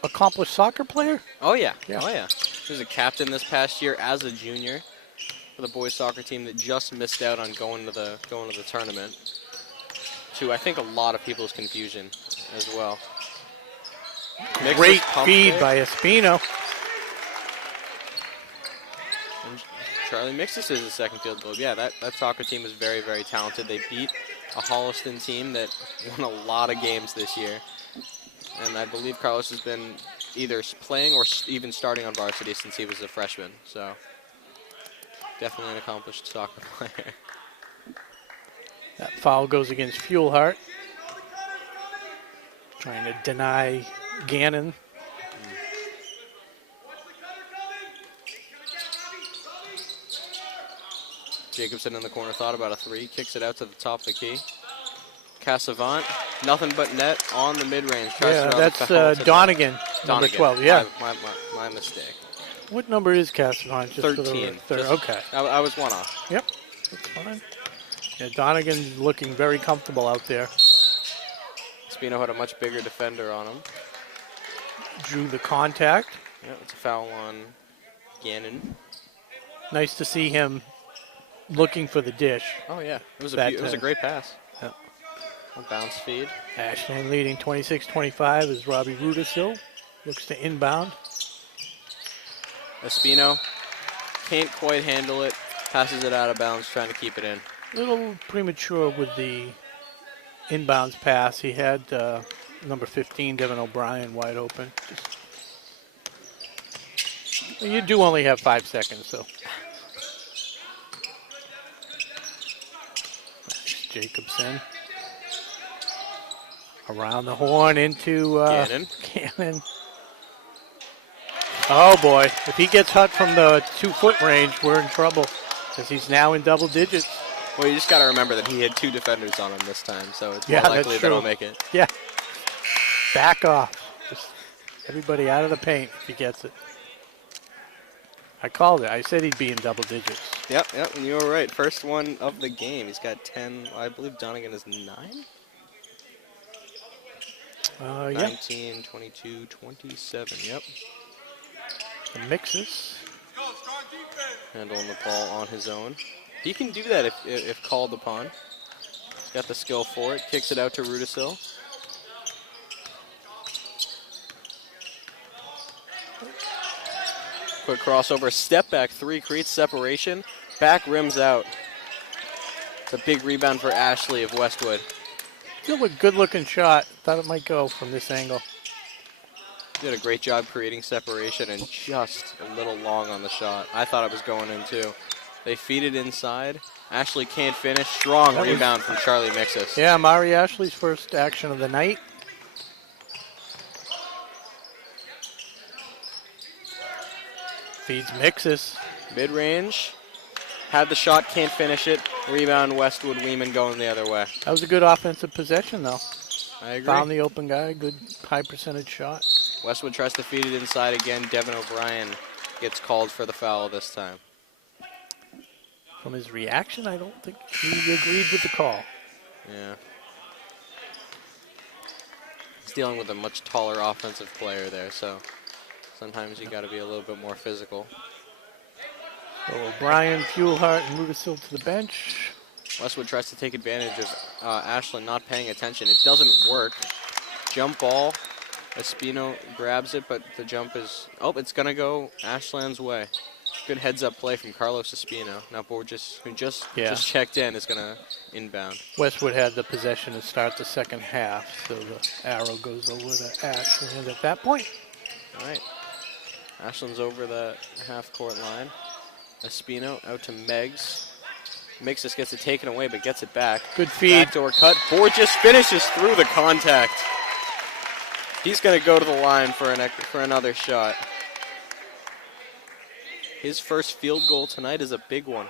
accomplished soccer player? Oh, yeah. Yeah. Oh, yeah. He was a captain this past year as a junior for the boys soccer team that just missed out on going to the tournament. To, I think, a lot of people's confusion as well. Great feed by Espino. And Charlie Mixus is his second field goal. Yeah, that soccer team is very, very talented. They beat a Holliston team that won a lot of games this year. And I believe Carlos has been either playing or even starting on varsity since he was a freshman. So definitely an accomplished soccer player. That foul goes against Fuelhart. Trying to deny Gannon. Jacobson in the corner thought about a 3, kicks it out to the top of the key. Casavant, nothing but net on the mid-range. Yeah, that's Donegan, number 12. Yeah. My mistake. What number is Casavant? 13. Okay. I was one off. Yep, that's fine. Yeah, Donegan's looking very comfortable out there. Espino had a much bigger defender on him. drew the contact. Yeah, it's a foul on Gannon. Nice to see him looking for the dish. Oh, yeah. It was That, a great pass. Yeah. A bounce feed. Ashland leading 26-25 as Robbie Rudisil looks to inbound. Espino can't quite handle it. Passes it out of bounds, trying to keep it in. A little premature with the inbounds pass. He had number 15, Devin O'Brien, wide open. You do only have 5 seconds, so. Jacobson. Around the horn into Gannon. Oh boy, if he gets hot from the 2-foot range, we're in trouble because he's now in double digits. Well, you just got to remember that he had 2 defenders on him this time, so it's Yeah, more that's likely that true. he'll make it. Yeah. Back off. Just everybody out of the paint if he gets it. I called it. I said he'd be in double digits. Yep, and you were right. First one of the game. He's got 10. I believe Donegan is 9? Yeah. 19, 22, 27. Yep. The mixes. Handling the ball on his own. He can do that if called upon. He's got the skill for it. Kicks it out to Rudisil. Quick crossover, step back 3, creates separation. Back rims out. It's a big rebound for Ashley of Westwood. Still a good-looking shot. Thought it might go from this angle. Did a great job creating separation and just a little long on the shot. I thought it was going in too. They feed it inside. Ashley can't finish. Strong rebound from Charlie Mixis. Yeah, Mari Ashley's first action of the night. Feeds Mixis. Mid-range. Had the shot, can't finish it. Rebound Westwood, Weeman going the other way. That was a good offensive possession, though. I agree. Found the open guy. Good high percentage shot. Westwood tries to feed it inside again. Devin O'Brien gets called for the foul this time. From his reaction, I don't think he agreed with the call. Yeah. He's dealing with a much taller offensive player there, so sometimes you got to be a little bit more physical. So O'Brien, Fuelhart, and Rudisil to the bench. Westwood tries to take advantage of Ashland not paying attention. It doesn't work. Jump ball. Espino grabs it, but the jump is... Oh, it's going to go Ashland's way. Good heads-up play from Carlos Espino. Now Borges, who just checked in, is going to inbound. Westwood had the possession to start the second half, so the arrow goes over to Ashland at that point. All right. Ashland's over the half-court line. Espino out to Meggs. Mixis gets it taken away, but gets it back. Good feed. Backdoor cut. Borges finishes through the contact. He's going to go to the line for another shot. His first field goal tonight is a big one.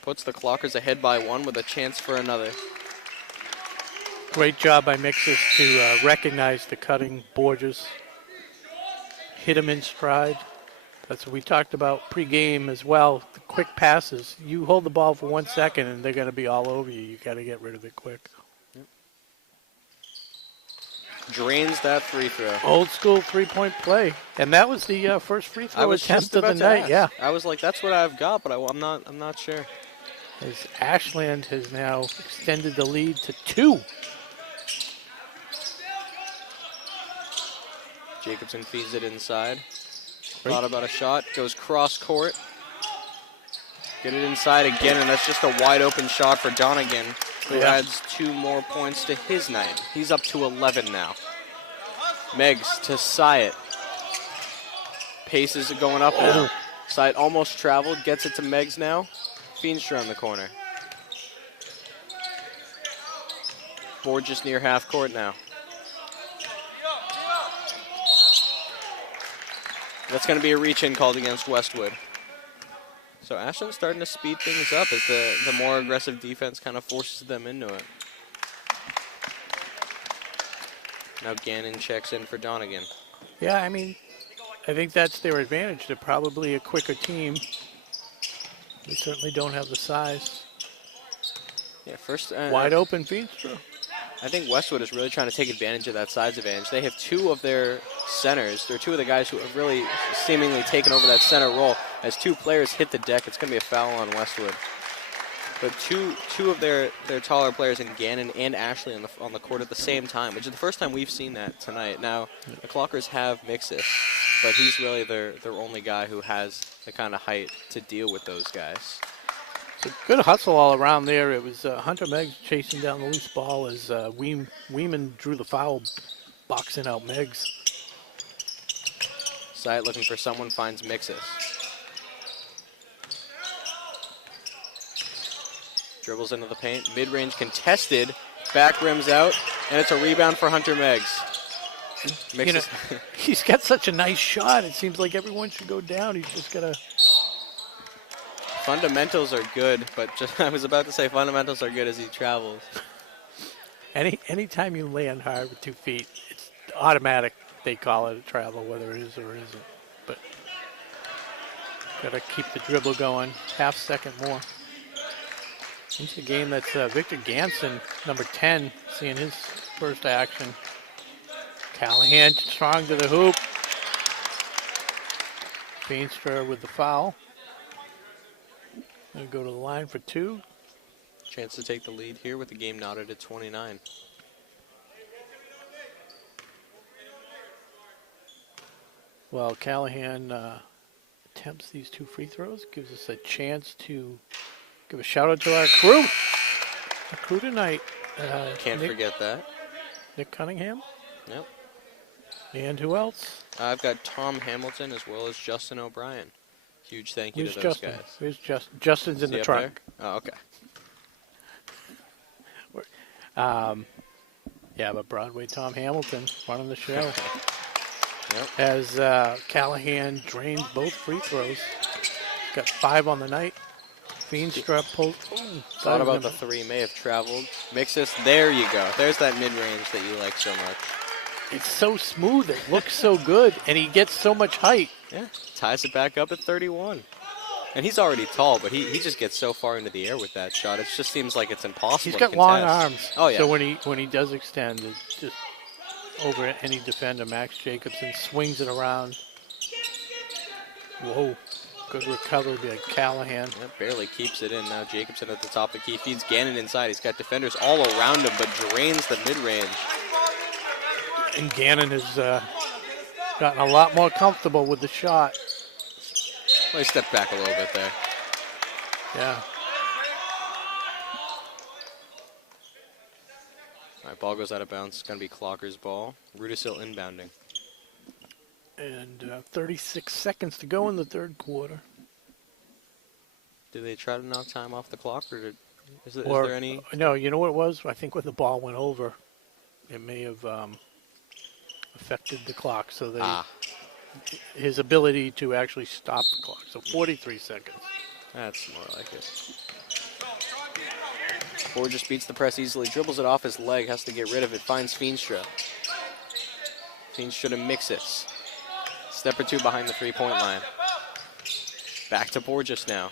Puts the Clockers ahead by 1 with a chance for another. Great job by Mixis to recognize the cutting Borges. Hit him in stride. That's what we talked about pregame as well. The quick passes. You hold the ball for 1 second and they're going to be all over you. You got to get rid of it quick. Yep. Drains that free throw. Old school three-point play. And that was the first free throw attempt of the night. Yeah. I was like, that's what I've got, but I'm not sure. As Ashland has now extended the lead to 2. Jacobson feeds it inside. Thought about a shot. Goes cross court. Get it inside again, and that's just a wide open shot for Donegan, who adds 2 more points to his night. He's up to 11 now. Meggs to Syatt. Pace is going up now. Syatt almost traveled, gets it to Meggs now. Feenstra in the corner. Borges near half court now. That's going to be a reach-in called against Westwood. So Ashland's starting to speed things up as the more aggressive defense kind of forces them into it. Now Gannon checks in for Donegan. Yeah, I mean, I think that's their advantage. They're probably a quicker team. They certainly don't have the size. Yeah, first wide open feed through. I think Westwood is really trying to take advantage of that size advantage. They have two of their centers. They're two of the guys who have really seemingly taken over that center role. As two players hit the deck, it's going to be a foul on Westwood. But two of their taller players in Gannon and Ashley on the court at the same time, which is the first time we've seen that tonight. Now, the Clockers have Mixis, but he's really their only guy who has the kind of height to deal with those guys. It's a good hustle all around there. It was Hunter Meggs chasing down the loose ball as Weeman drew the foul, boxing out Meggs. Sight looking for someone, finds Mixis. Dribbles into the paint, mid-range contested, back rims out, and it's a rebound for Hunter Meggs. You know, he's got such a nice shot. It seems like everyone should go down. He's just got to... Fundamentals are good, but I was about to say fundamentals are good as he travels. Anytime you land hard with 2 feet, it's automatic. They call it a travel, whether it is or isn't. But got to keep the dribble going. Half second more. Into the game, that's Victor Ganson, number 10, seeing his first action. Callahan strong to the hoop. Feenstra with the foul. Gonna go to the line for 2. Chance to take the lead here with the game knotted at 29. Well, Callahan attempts these 2 free throws, gives us a chance to give a shout out to our crew. Our crew tonight. Can't forget that. Nick Cunningham. Yep. And who else? I've got Tom Hamilton as well as Justin O'Brien. Huge thank you Where's to those Justin? guys. Where's Justin? Justin's in the up trunk. there? Oh, okay. Yeah, but Broadway Tom Hamilton running the show. Yep. As Callahan drains both free throws. Got 5 on the night. Feenstra pulled. Thought about the 3, may have traveled. Mixis, there you go. There's that mid-range that you like so much. It's so smooth. It looks so good. And he gets so much height. Yeah, ties it back up at 31. And he's already tall, but he just gets so far into the air with that shot. It just seems like it's impossible He's to got contest. long arms. Oh, yeah. So when he does extend, it's just over any defender. Max Jacobson swings it around. Whoa. Good recovery by Callahan. That barely keeps it in. Now Jacobson at the top of the key. Feeds Gannon inside. He's got defenders all around him, but drains the mid-range. And Gannon has gotten a lot more comfortable with the shot. Well, he stepped back a little bit there. Yeah. All right, ball goes out of bounds. It's going to be Clocker's ball. Rudisill inbounding. And 36 seconds to go in the third quarter. Did they try to knock time off the clock, or is there any? No, you know what it was? I think when the ball went over, it may have affected the clock. So his ability to actually stop the clock. So 43 seconds. That's more like it. Ford just beats the press easily, dribbles it off his leg, has to get rid of it, finds Feenstra. Feenstra to Mixis. Step or 2 behind the 3-point line. Back to Borges now.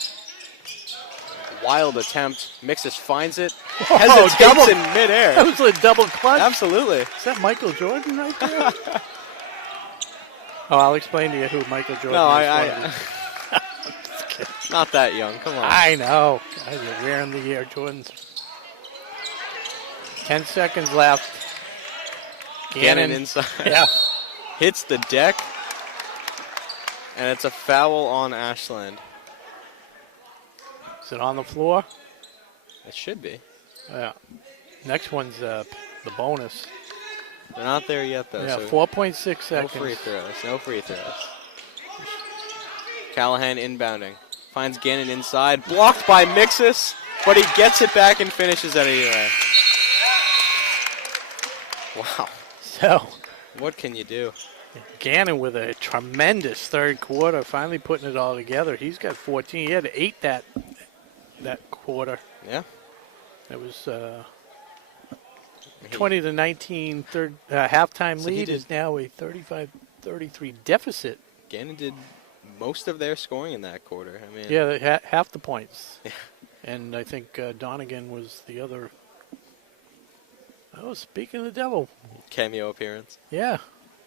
Wild attempt. Mixis finds it. Hesitates in midair. That was a double clutch. Absolutely. Is that Michael Jordan right there? Oh, I'll explain to you who Michael Jordan is. Not that young. Come on. I know. You're wearing the Air Jordans. 10 seconds left. Gannon inside. Yeah. Hits the deck. And it's a foul on Ashland. Is it on the floor? It should be. Yeah. Next one's the bonus. They're not there yet, though. Yeah, so 4.6 seconds. no free throws. No free throws. Callahan inbounding. Finds Gannon inside. Blocked by Mixis, but he gets it back and finishes it anyway. Wow. So, what can you do? Gannon with a tremendous third quarter, finally putting it all together. He's got 14. He had 8 that quarter. Yeah. It was 20-19 halftime lead is now a 35-33 deficit. Gannon did most of their scoring in that quarter. I mean, yeah, half the points. Yeah. And I think Donegan was the other Oh, speaking of the devil. Cameo appearance. Yeah.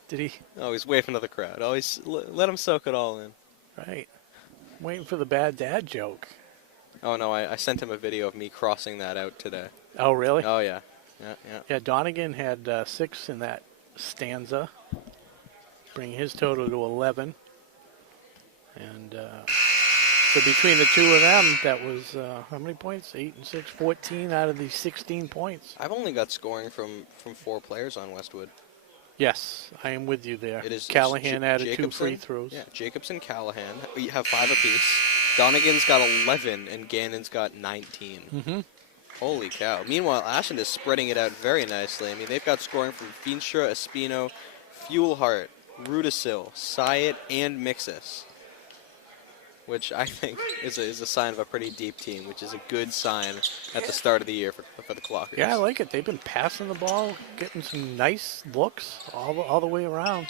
Did he? Oh, he's waving to the crowd. Always let him soak it all in. Right. Waiting for the bad dad joke. Oh, no, I sent him a video of me crossing that out today. Oh, really? Oh, yeah. Yeah. Yeah, Donegan had 6 in that stanza, bringing his total to 11. And so between the two of them, that was how many points? 8 and 6, 14 out of the 16 points. I've only got scoring from 4 players on Westwood. Yes, I am with you there. It is Callahan added 2 Jacobson, free throws. Yeah, Jacobson, Callahan. We have 5 apiece. Donegan's got 11, and Gannon's got 19. Mm-hmm. Holy cow. Meanwhile, Ashland is spreading it out very nicely. I mean, they've got scoring from Feenstra, Espino, Fuelhart, Rudisil, Syatt, and Mixus, which I think is a sign of a pretty deep team, which is a good sign at the start of the year for the Clockers. Yeah, I like it. They've been passing the ball, getting some nice looks all the way around.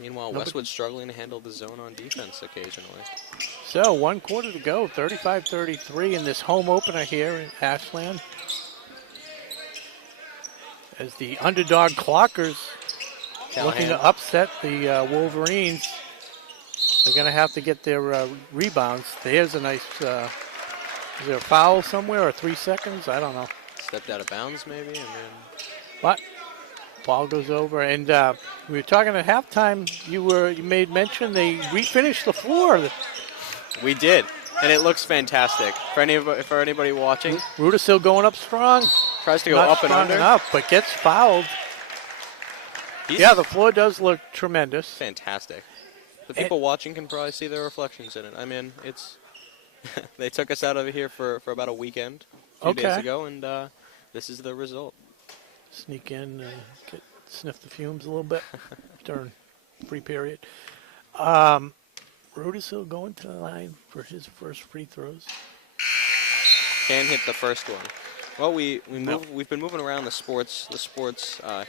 Meanwhile, Westwood's struggling to handle the zone on defense occasionally. So, 1 quarter to go, 35-33 in this home opener here in Ashland. As the underdog Clockers looking to upset the Wolverines. They're going to have to get their rebounds. There's a nice, is there a foul somewhere or 3 seconds? I don't know. Stepped out of bounds maybe, and then... But ball goes over, and we were talking at halftime. You made mention they refinished the floor. We did, and it looks fantastic. For anybody watching, Rudisil going up strong. Tries to go Not up and strong under. enough, but gets fouled. Yeah, the floor does look tremendous. Fantastic. The people watching can probably see their reflections in it. I mean, it's they took us out of here for about a weekend a few days ago, and this is the result. Sneak in, sniff the fumes a little bit during free period. Rudisil going to the line for his first free throws. Can hit the first one. Well, we've been moving around the sports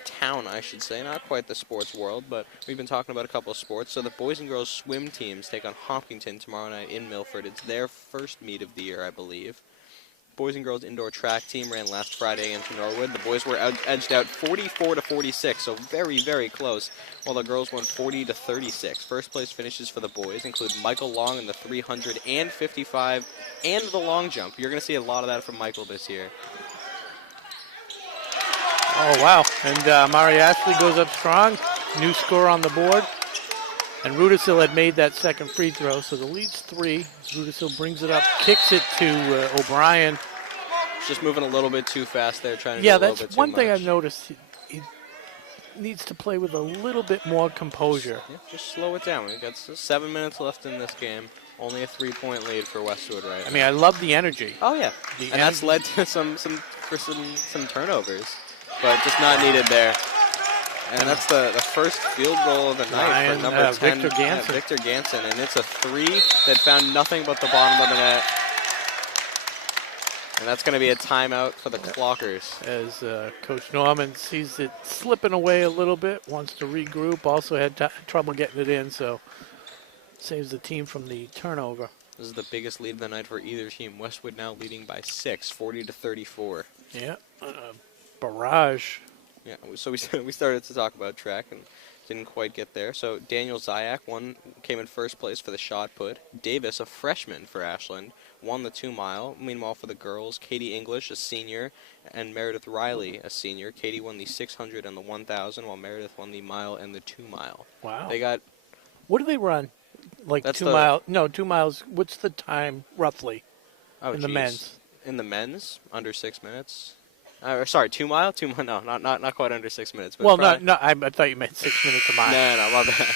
town, I should say, not quite the sports world, but we've been talking about a couple of sports. So the boys and girls swim teams take on Hopkinton tomorrow night in Milford. It's their first meet of the year, I believe. Boys and girls indoor track team ran last Friday against Norwood. The boys were edged out 44-46, so very, very close, while the girls won 40-36. First place finishes for the boys include Michael Long in the 300 and 55 and the long jump. You're going to see a lot of that from Michael this year. Oh, wow. And Mari Ashley goes up strong. New score on the board. And Rudisil had made that second free throw, so the lead's 3. Rudisil brings it up, kicks it to O'Brien. Just moving a little bit too fast there, trying to do a little bit too much. Yeah, that's one thing I've noticed. He needs to play with a little bit more composure. Yeah, just slow it down. We've got 7 minutes left in this game. Only a 3-point lead for Westwood right now. I mean, I love the energy. Oh, yeah. And that's led to some turnovers, but just not needed there. And that's the first field goal of the night for number 10, Victor Ganson. Victor Ganson. And it's a 3 that found nothing but the bottom of the net. And that's going to be a timeout for the Clockers. As Coach Norman sees it slipping away a little bit, wants to regroup, also had trouble getting it in, so saves the team from the turnover. This is the biggest lead of the night for either team. Westwood now leading by 6, 40-34. Yeah, barrage. Yeah, so we started to talk about track and didn't quite get there. So Daniel Zayak came in first place for the shot put. Davis, a freshman for Ashland, won the 2-mile. Meanwhile, for the girls, Katie English, a senior, and Meredith Riley, a senior. Katie won the 600 and the 1,000, while Meredith won the mile and the 2-mile. Wow. They got. What do they run? Like 2 miles? No, 2 miles. What's the time roughly in the men's? In the men's, under 6 minutes. Sorry, 2 mile? 2 mile? No, not quite under 6 minutes. But well, I thought you meant 6 minutes a mile. No, my bad.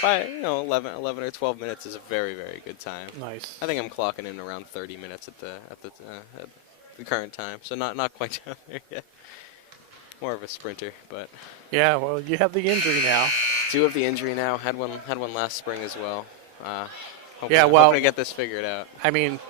By 11 or 12 minutes is a very, very good time. Nice. I think I'm clocking in around 30 minutes at the current time, so not quite down there yet. More of a sprinter, but. Yeah, well, you have the injury now. Do have the injury now. Had one last spring as well. Hoping to get this figured out. I mean,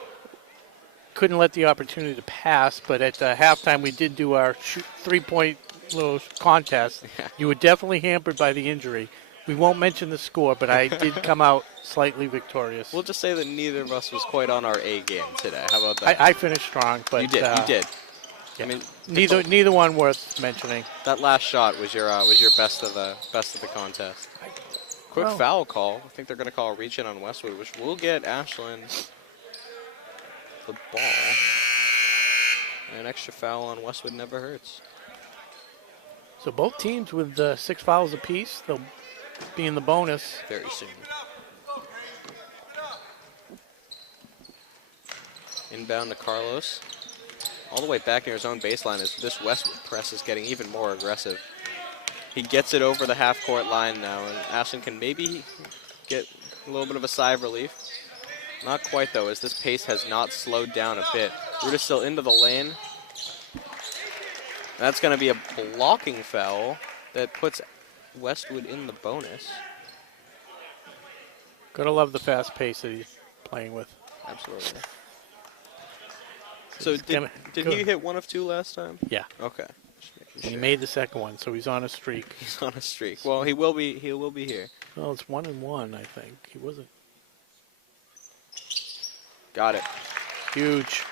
couldn't let the opportunity to pass, but at halftime we did do our 3-point little contest. Yeah. You were definitely hampered by the injury. We won't mention the score, but I did come out slightly victorious. We'll just say that neither of us was quite on our A game today. How about that? I finished strong, but you did. Yeah. I mean, Neither one worth mentioning. That last shot was your best of the contest. Quick foul call. I think they're going to call a reach in on Westwood, which will get Ashland the ball. An extra foul on Westwood never hurts. So both teams with 6 fouls apiece. They'll be in the bonus very soon. Inbound to Carlos. All the way back near his own baseline as this Westwood press is getting even more aggressive. He gets it over the half-court line now, and Ashland can maybe get a little bit of a sigh of relief. Not quite, though, as this pace has not slowed down a bit. Ruta still into the lane. That's going to be a blocking foul that puts Westwood in the bonus. Gotta love the fast pace that he's playing with. Absolutely. So did he hit 1 of 2 last time? Yeah. Okay. And he made the second one, so he's on a streak. He's on a streak. Well, he will be here. Well, it's 1-1, I think. He wasn't. Got it. Huge.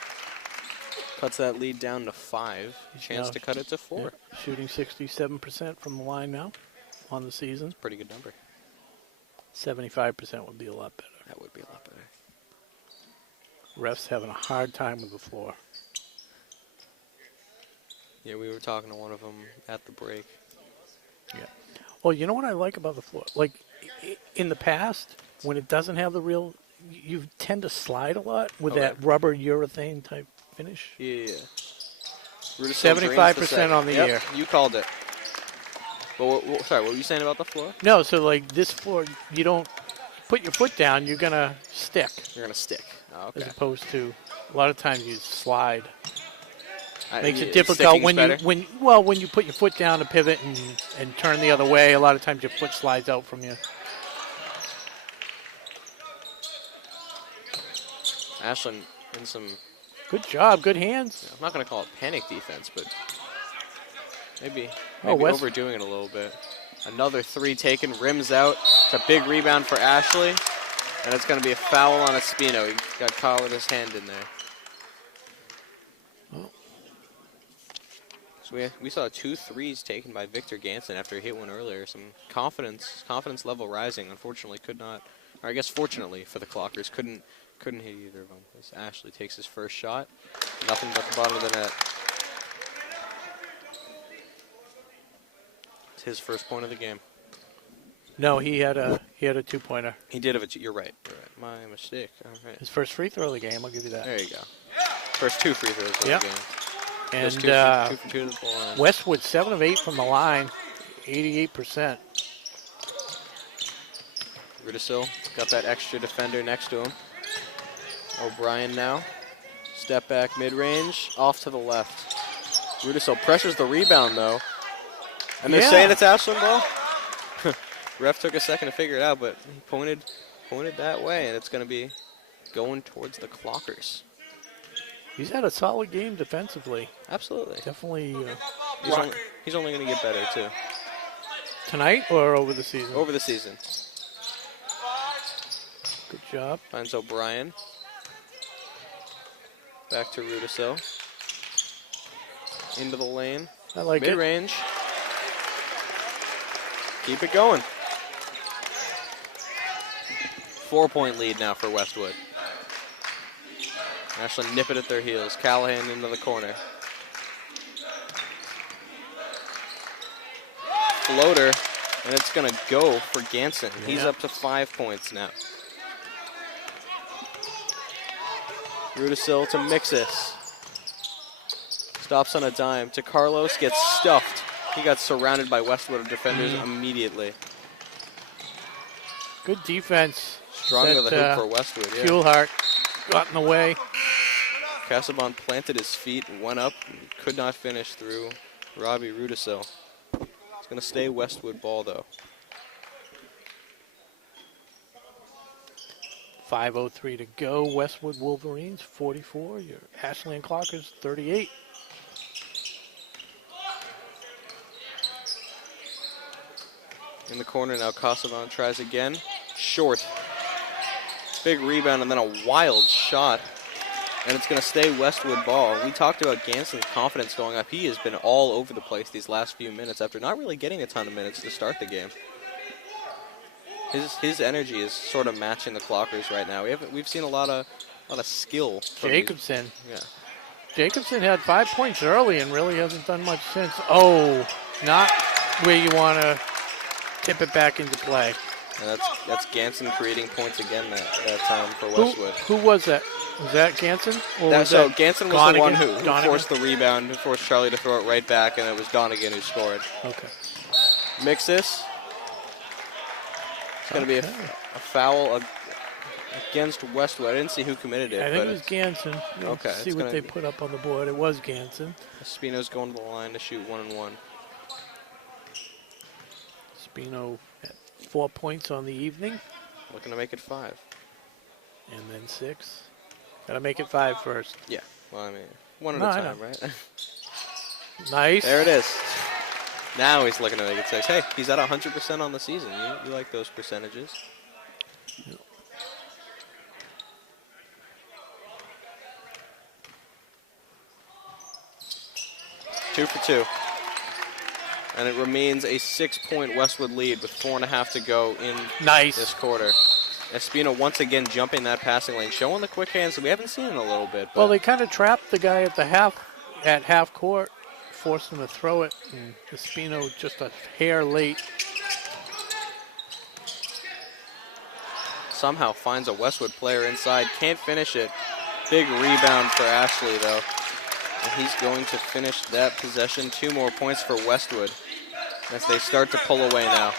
Cuts that lead down to 5. Chance to cut it to 4. Yeah, shooting 67% from the line now on the season. Pretty good number. 75% would be a lot better. That would be a lot better. Refs having a hard time with the floor. Yeah, we were talking to one of them at the break. Yeah. Well, you know what I like about the floor? Like, in the past, when it doesn't have the real, you tend to slide a lot with that rubber urethane type finish. Yeah. 75% on the year. You called it. Well, sorry, what were you saying about the floor? No, so like this floor, you don't put your foot down, you're going to stick. You're going to stick. Oh, okay. As opposed to, a lot of times you slide. Makes yeah, it difficult when you put your foot down to pivot and turn the other way. A lot of times your foot slides out from you. Ashland in some. Good job, good hands. I'm not going to call it panic defense, but maybe overdoing it a little bit. Another 3 taken, rims out. It's a big rebound for Ashley, and it's going to be a foul on Espino. He got caught with his hand in there. We saw 2 threes taken by Victor Ganson after he hit one earlier. Some confidence level rising. Unfortunately, fortunately for the Clockers, couldn't hit either of them. As Ashley takes his first shot, nothing but the bottom of the net. It's his first point of the game. No, he had a 2-pointer. He did have you're right. My mistake. All right. His first free throw of the game. I'll give you that. There you go. First 2 free throws of the game. And 2 for 2 to the ball. Westwood 7 of 8 from the line, 88%. Rudisil got that extra defender next to him. O'Brien now. Step back mid-range, off to the left. Rudisil pressures the rebound though. And they're saying it's Ashland ball. Ref took a second to figure it out, but he pointed that way, and it's going to be going towards the Clockers. He's had a solid game defensively. Absolutely. Definitely. He's only going to get better, too. Tonight or over the season? Over the season. Good job. Finds O'Brien. Back to Rudisil. Into the lane. I like it. Mid-range. Keep it going. 4-point lead now for Westwood. Ashland nip it at their heels. Callahan into the corner. Floater, and it's going to go for Ganson. Yeah. He's up to 5 points now. Rudisil to Mixis. Stops on a dime to Carlos, gets stuffed. He got surrounded by Westwood defenders immediately. Good defense. Strong to the hoop for Westwood, yeah. Fuelhart got in the way. Casaubon planted his feet, went up, and could not finish through Robbie Rudisil. It's going to stay Westwood ball, though. 5:03 to go. Westwood Wolverines 44. Your Ashland Clockers 38. In the corner now, Casaubon tries again. Short. Big rebound and then a wild shot And it's going to stay Westwood ball. We talked about Ganson's confidence going up. He has been all over the place these last few minutes after not really getting a ton of minutes to start the game. His energy is sort of matching the Clockers right now. We've seen a lot of skill. Jacobson. Yeah. Jacobson had 5 points early and really hasn't done much since. Oh, not where you want to tip it back into play. And that's Ganson creating points again that time for Westwood. Who was that? Was that Ganson? Ganson was the one who Donegan? forced the rebound, who forced Charlie to throw it right back, and it was Donegan who scored. Okay. Mixis. It's going to be a foul against Westwood. I didn't see who committed it. I think it was Ganson. Okay. See what they put up on the board. It was Ganson. Espino's going to the line to shoot 1-and-1. Espino at 4 points on the evening. Looking to make it 5. And then 6. Got to make it 5 first. Yeah. Well, I mean, one at a time, right? Nice. There it is. Now he's looking to make it 6. Hey, he's at 100% on the season. You like those percentages. Yep. 2 for 2. And it remains a 6-point Westwood lead with 4.5 to go in this quarter. Espino once again jumping that passing lane, showing the quick hands that we haven't seen in a little bit. Well, they kind of trapped the guy at half court, forced him to throw it, and Espino just a hair late. Somehow finds a Westwood player inside, can't finish it. Big rebound for Ashley, though. And he's going to finish that possession. 2 more points for Westwood as they start to pull away now.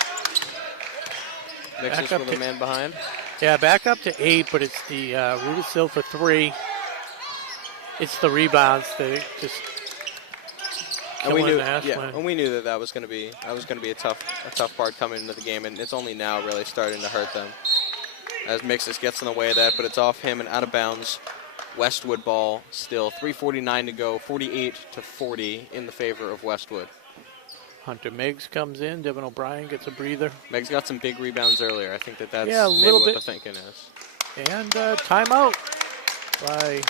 Mixes with a man behind. Yeah, back up to 8, but it's the Rudisill for 3. It's the rebounds that just and we knew, Ashland. and we knew that was going to be a tough part coming into the game, and it's only now really starting to hurt them. As Mixes gets in the way of that, but it's off him and out of bounds. Westwood ball still. 3:49 to go. 48-40 in the favor of Westwood. Hunter Meigs comes in. Devin O'Brien gets a breather. Meigs got some big rebounds earlier. I think that's maybe what the thinking is. And timeout by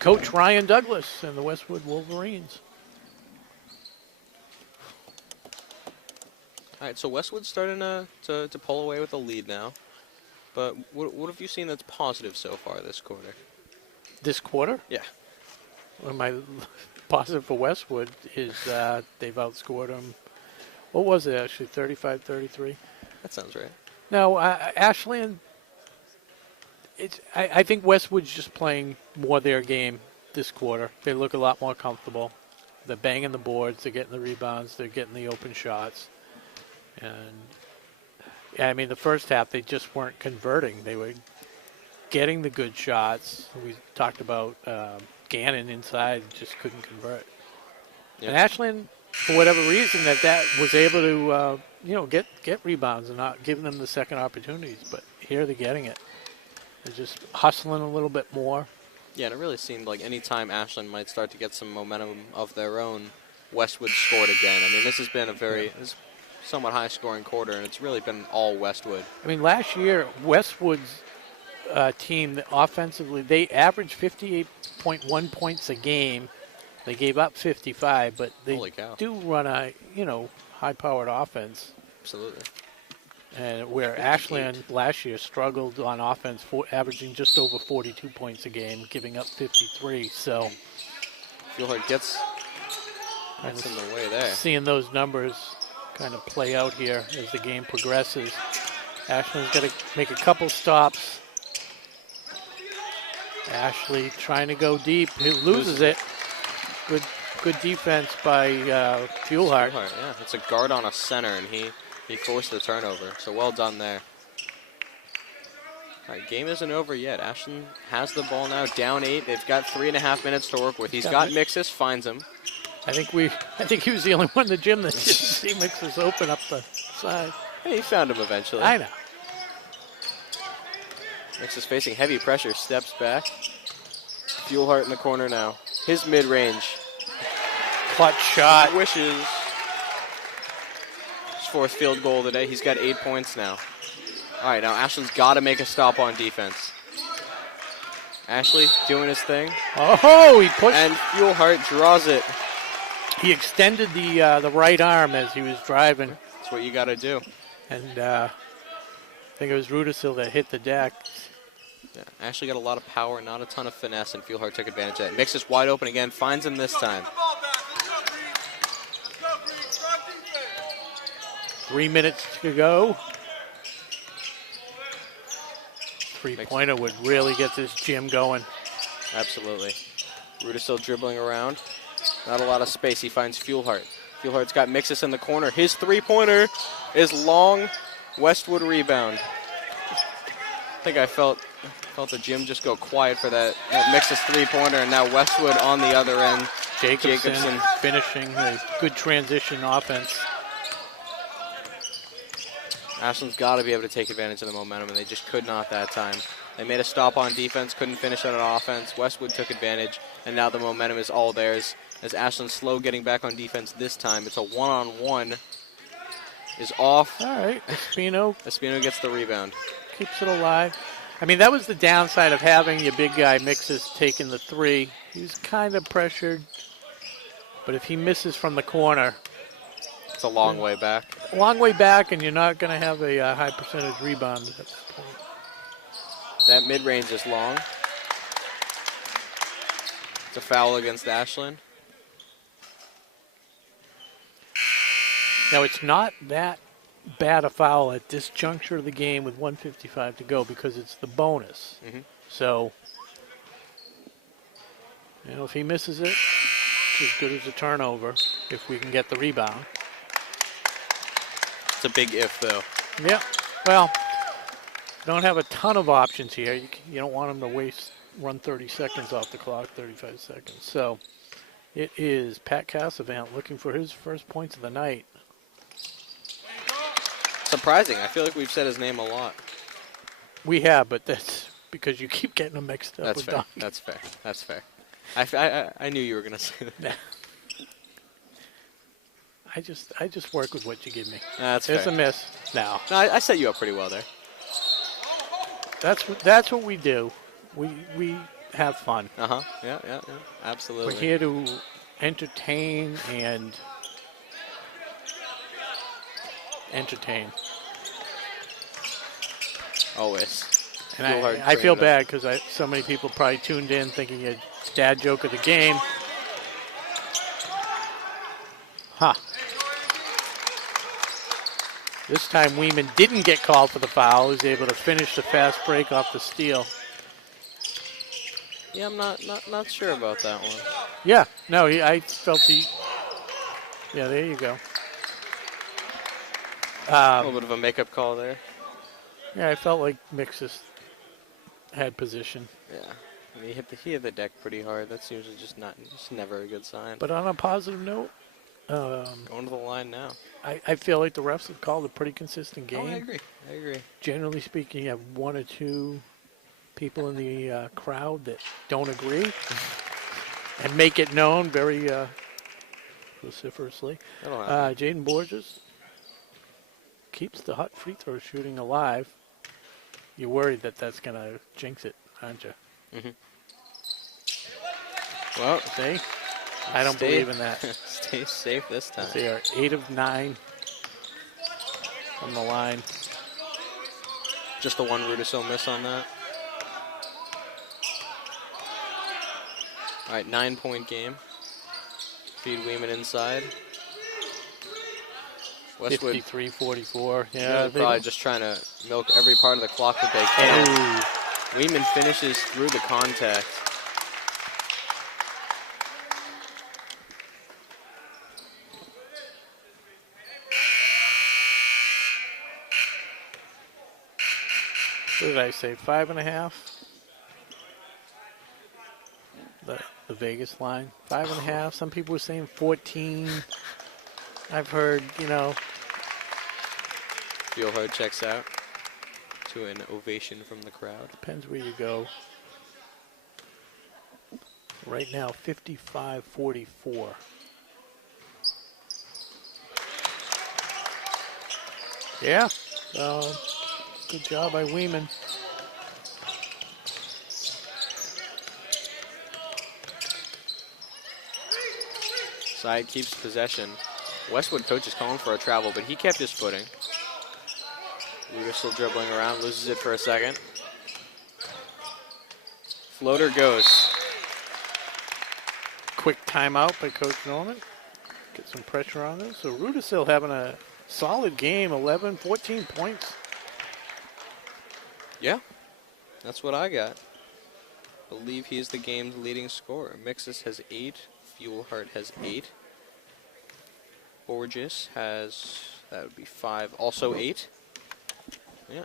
Coach Ryan Douglas and the Westwood Wolverines. All right, so Westwood's starting to pull away with a lead now. But what have you seen that's positive so far this quarter? This quarter? Yeah. Well, my positive for Westwood is they've outscored them. What was it, actually, 35-33? That sounds right. No, Ashland, I think Westwood's just playing more their game this quarter. They look a lot more comfortable. They're banging the boards. They're getting the rebounds. They're getting the open shots. And, yeah, I mean, the first half, they just weren't converting. They were getting the good shots. We talked about Gannon inside, just couldn't convert. Yep. And Ashland, for whatever reason, that was able to, get rebounds and not giving them the second opportunities. But here they're getting it. They're just hustling a little bit more. Yeah, and it really seemed like any time Ashland might start to get some momentum of their own, Westwood scored again. I mean, this has been a somewhat high-scoring quarter, and it's really been all Westwood. I mean, last year, Westwood's team, offensively, they averaged 58.1 points a game. They gave up 55, but they do run a, high-powered offense. Absolutely. And where Ashland last year struggled on offense, averaging just over 42 points a game, giving up 53. So, Fuelhard gets in the way there. Seeing those numbers kind of play out here as the game progresses. Ashland's got to make a couple stops. Ashley trying to go deep. He loses it. Good defense by Fuelhard. Yeah, it's a guard on a center, and he forced the turnover. So well done there. All right, game isn't over yet. Ashland has the ball now, down 8. They've got 3.5 minutes to work with. He's got Mixis, finds him. I think he was the only one in the gym that didn't see Mixis open up the side. Hey, he found him eventually. I know. Mixis facing heavy pressure, steps back. Fuelhard in the corner now. His mid-range. Clutch shot. Wishes. His 4th field goal of the day. He's got 8 points now. All right, now Ashland's got to make a stop on defense. Ashley doing his thing. Oh, he pushed. And Fuelhart draws it. He extended the right arm as he was driving. That's what you got to do. And I think it was Rudisil that hit the deck. Yeah, Ashley got a lot of power, not a ton of finesse, and Fuelhart took advantage of that. Mixes wide open again, finds him this time. 3 minutes to go. Three-pointer would really get this gym going. Absolutely. Rudisil dribbling around. Not a lot of space. He finds Fuelhart. Fuelhart's got Mixus in the corner. His three-pointer is long. Westwood rebound. I think I felt the gym just go quiet for that Mixus three-pointer, and now Westwood on the other end. Jacobson finishing a good transition offense. Ashland's got to be able to take advantage of the momentum, and they just could not that time. They made a stop on defense, couldn't finish on offense. Westwood took advantage, and now the momentum is all theirs. As Ashland's slow getting back on defense this time, it's a one-on-one. Is off. All right, Espino. Espino gets the rebound. Keeps it alive. I mean, that was the downside of having your big guy Mixus taking the three. He was kind of pressured, but if he misses from the corner, it's a long way back. A long way back, and you're not going to have a high percentage rebound at this point. That mid-range is long. It's a foul against Ashland. Now, it's not that bad a foul at this juncture of the game with 1:55 to go because it's the bonus. So, you know, if he misses it, it's as good as a turnover if we can get the rebound. It's a big if, though. Yeah. Well, don't have a ton of options here. You don't want him to run 30 seconds off the clock, 35 seconds. So, it is Pat Cassavant looking for his first points of the night. Surprising. I feel like we've said his name a lot. We have, but that's because you keep getting them mixed up. That's with fair. Donkey. That's fair. That's fair. I knew you were gonna say that. I just work with what you give me. That's There's fair. a miss. No, I set you up pretty well there. that's what we do. We have fun. Yeah. Absolutely. We're here to entertain and entertain. Always. And I feel bad because so many people probably tuned in thinking a dad joke of the game. This time Weeman didn't get called for the foul. He was able to finish the fast break off the steal. Yeah, I'm not sure about that one. Yeah, no, I felt yeah, there you go. A little bit of a makeup call there. Yeah, I felt like Mixus had position. Yeah, I mean, he hit the deck pretty hard. That's usually just never a good sign. But on a positive note, going to the line now. I feel like the refs have called a pretty consistent game. Oh, I agree. Generally speaking, you have one or two people in the crowd that don't agree and make it known very vociferously. Jaden Borges keeps the hot free throw shooting alive. You're worried that that's going to jinx it, aren't you? Well, see? I don't believe in that. Stay safe this time. They are 8 of 9 from the line. Just the one Rudisil miss on that. All right, 9-point game. Feed Weeman inside. Westwood 53-44. Yeah, they're probably just trying to milk every part of the clock that they can. Weeman finishes through the contact. What did I say? 5.5? The Vegas line. 5.5. Some people were saying 14. I've heard, Fuelhart checks out to an ovation from the crowd. Depends where you go. Right now, 55-44. Yeah. Good job by Weeman. Side keeps possession. Westwood coach is calling for a travel, but he kept his footing. Luda still dribbling around, loses it for a second. Floater goes. Quick timeout by Coach Norman. Get some pressure on this. So Rudisill having a solid game, 11, 14 points. Yeah, that's what I got. Believe he is the game's leading scorer. Mixus has 8. Fuelheart has 8. Borges has, that would be 5, also 8. Yeah.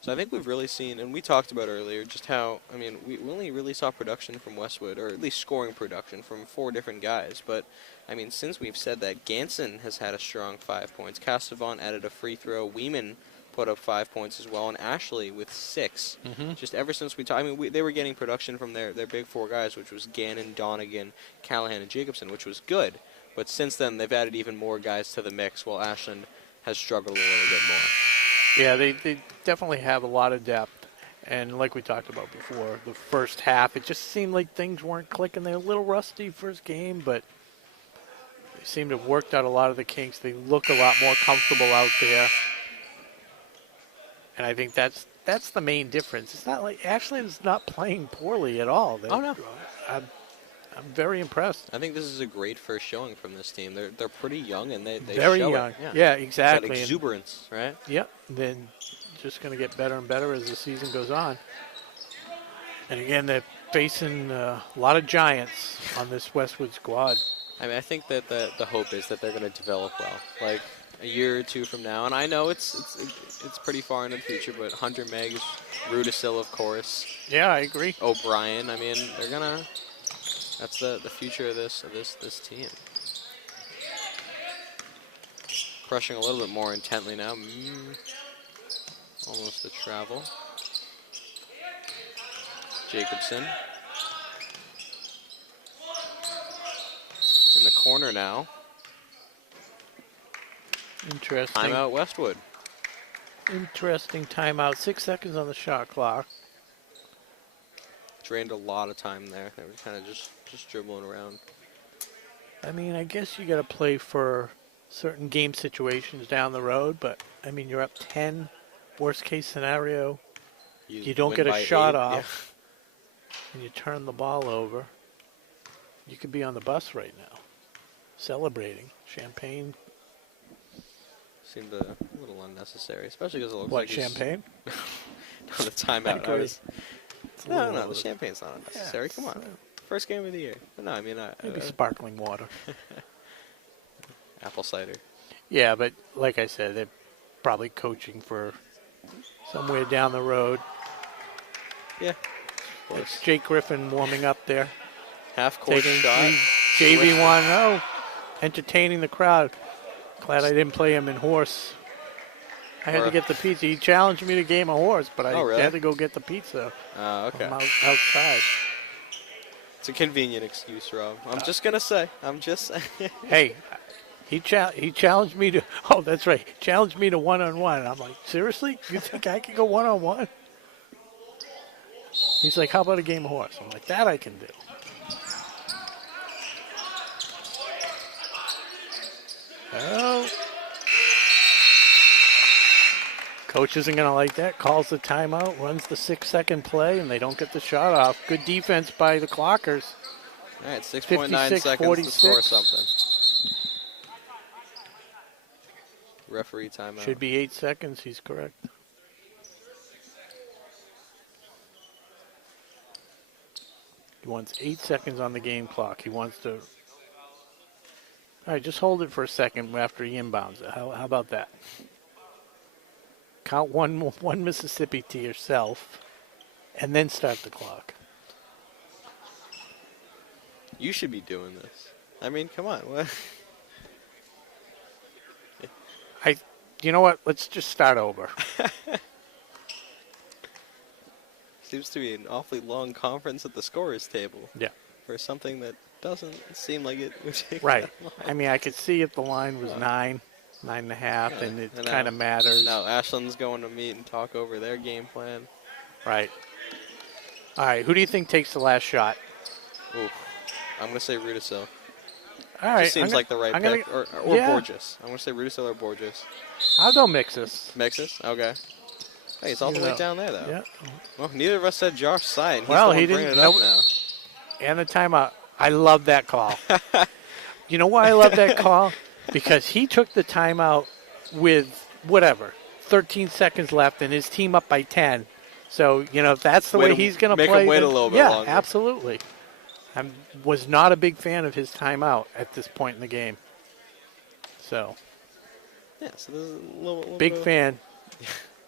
So I think we've really seen, and we talked about earlier, just how, I mean, we only really saw production from Westwood, or at least scoring production from 4 different guys. But, I mean, since we've said that, Ganson has had a strong 5 points. Castavon added a free throw. Weeman put up 5 points as well, and Ashley with 6. Just ever since we talked, I mean, they were getting production from their big 4 guys, which was Gannon, Donegan, Callahan, and Jacobson, which was good. But since then, they've added even more guys to the mix, while Ashland has struggled a little bit more. Yeah, they definitely have a lot of depth. And like we talked about before, the first half, it just seemed like things weren't clicking. They're a little rusty first game, but they seem to have worked out a lot of the kinks. They look a lot more comfortable out there. And I think that's the main difference. It's not like Ashland's not playing poorly at all. Oh, no. I'm very impressed. I think this is a great first showing from this team. They're pretty young, and they Very show young. it. Yeah, exactly. That exuberance, right? Yep. Then just going to get better and better as the season goes on. And again, they're facing a lot of giants on this Westwood squad. I mean, I think that the hope is that they're going to develop well, like a year or 2 from now. And I know it's pretty far in the future, but Hunter Meggs, Rudisill, of course. Yeah, I agree. O'Brien. I mean, they're gonna. That's the future of this team. Crushing a little bit more intently now. Almost a travel. Jacobson. In the corner now. Interesting. Timeout Westwood. Interesting timeout. 6 seconds on the shot clock. Drained a lot of time there. They were kind of just dribbling around. I mean, I guess you got to play for certain game situations down the road, but I mean, you're up 10. Worst case scenario, you don't get a shot 8, off, and you turn the ball over. You could be on the bus right now, celebrating champagne. Seemed a little unnecessary, especially because it looks What, like champagne? No, the timeout. No, the champagne's not unnecessary. Yeah, Come on. First game of the year. But no, I mean, Maybe sparkling water. apple cider. Yeah, but like I said, they're probably coaching for somewhere down the road. Yeah. It's Jake Griffin warming up there. Half-court shot. JV1, entertaining the crowd. Glad I didn't play him in horse. I had to get the pizza. He challenged me to game a horse, but I really? had to go get the pizza Okay. from outside. It's a convenient excuse, Rob. I'm just going to say. Hey, he challenged me to, oh, that's right, challenged me to one-on-one. I'm like, seriously? You think I can go one-on-one? He's like, how about a game of horse? I'm like, that I can do. Oh. Coach isn't going to like that. Calls the timeout, runs the 6-second play, and they don't get the shot off. Good defense by the Clockers. All right, 6.9 seconds to score something. Referee timeout. Should be 8 seconds. He's correct. He wants 8 seconds on the game clock. He wants to... All right, just hold it for a second after he inbounds it. How about that? Count one Mississippi to yourself, and then start the clock. You should be doing this. I mean, come on. What? You know what? Let's just start over. Seems to be an awfully long conference at the scorer's table. Yeah. For something that doesn't seem like it would take Right. that long. I mean, I could see if the line was 9.5, and it kind of matters. Now Ashland's going to meet and talk over their game plan. Right. All right, who do you think takes the last shot? Oof. I'm going to say Rudisill. All right. Just seems like the right pick. Or yeah. Borges. I want to say Rudisil or Borges. I'll go Mixus. Mixus? Okay. Hey, it's all the way down there, though. Yeah. Well, neither of us said Josh Syatt. He's Well, the one he bringing didn't. it up now. And the timeout. I love that call. You know why I love that call? Because he took the timeout with 13 seconds left, and his team up by 10. So, if that's the way he's going to play. Make him wait a little bit longer. Yeah, absolutely. I was not a big fan of his timeout at this point in the game. So. Yeah, so this is a little big fan.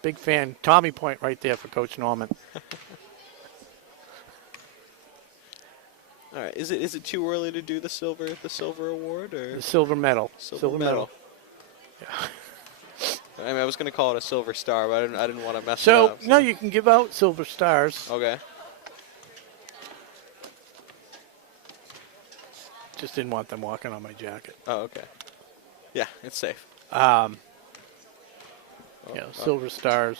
Big fan. Tommy point right there for Coach Norman. All right. Is it too early to do the silver award or the silver medal? Silver medal. Yeah. I mean, I was going to call it a silver star, but I didn't want to mess it up. So no, you can give out silver stars. Okay. Just didn't want them walking on my jacket. Oh, okay. Yeah, it's safe. Silver stars.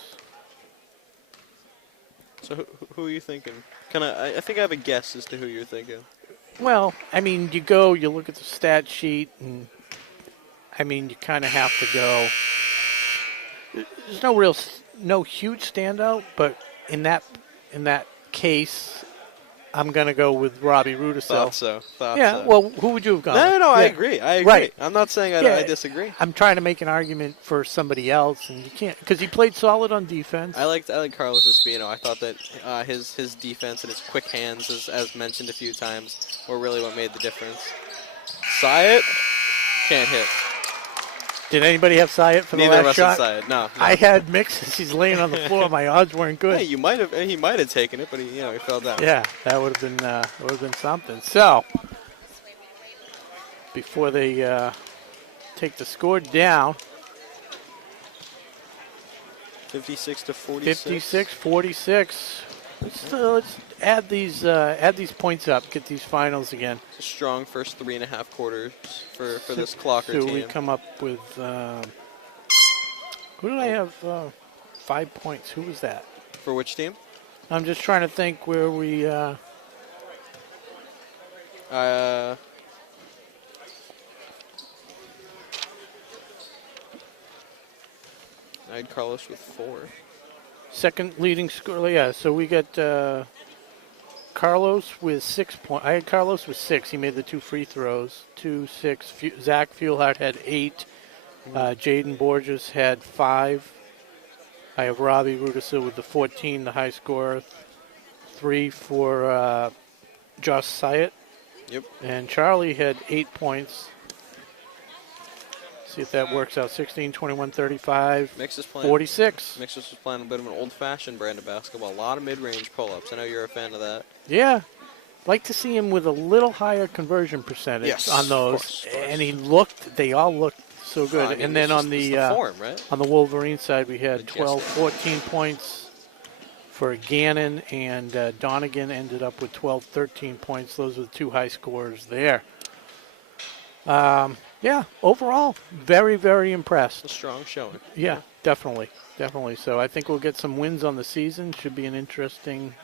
So who are you thinking? I think I have a guess as to who you're thinking. Well, I mean, you look at the stat sheet, and I mean, you kind of have to go. There's no huge standout, but in that case, I'm going to go with Robbie Rudisil. Thought so. Well, who would you have gone? No, yeah. I agree. Right. I'm not saying I disagree. I'm trying to make an argument for somebody else, and you can't because he played solid on defense. I like Carlos Espino. I thought that his defense and his quick hands, as mentioned a few times, were really what made the difference. Syatt can't hit. Did anybody have Syatt for the Neither last shot? of us had Syatt. No. I had Mixes. He's laying on the floor. My odds weren't good. Hey, he might have taken it, but he fell down. Yeah, that would have been something. So before they take the score down, 56-46. 56-46. Let's add these points up. Get these finals again. It's a strong first 3.5 quarters for this Clocker so team. We come up with who did I have 5 points? Who was that? For which team? I'm just trying to think where we. I had Carlos with 4. Second leading scorer, yeah. So we got Carlos with 6 points. I had Carlos with 6. He made the 2 free throws. 2, 6. Zach Fuelhart had 8. Jaden Borges had 5. I have Robbie Rudisil with the 14, the high scorer. 3 for Josh Syatt. Yep. And Charlie had 8 points. See if that works out. 16, 21, 35, Mix is playing, 46. Mix is playing a bit of an old-fashioned brand of basketball. A lot of mid-range pull-ups. I know you're a fan of that. Yeah. Like to see him with a little higher conversion percentage on those. Of course. And they all looked so good. I mean, and then on the form, right? on the Wolverine side, we had 12, 14 points for Gannon, and Donegan ended up with 12, 13 points. Those were the 2 high scorers there. Yeah, overall, very, very impressed. A strong showing. Yeah, definitely. So I think we'll get some wins on the season. Should be an interesting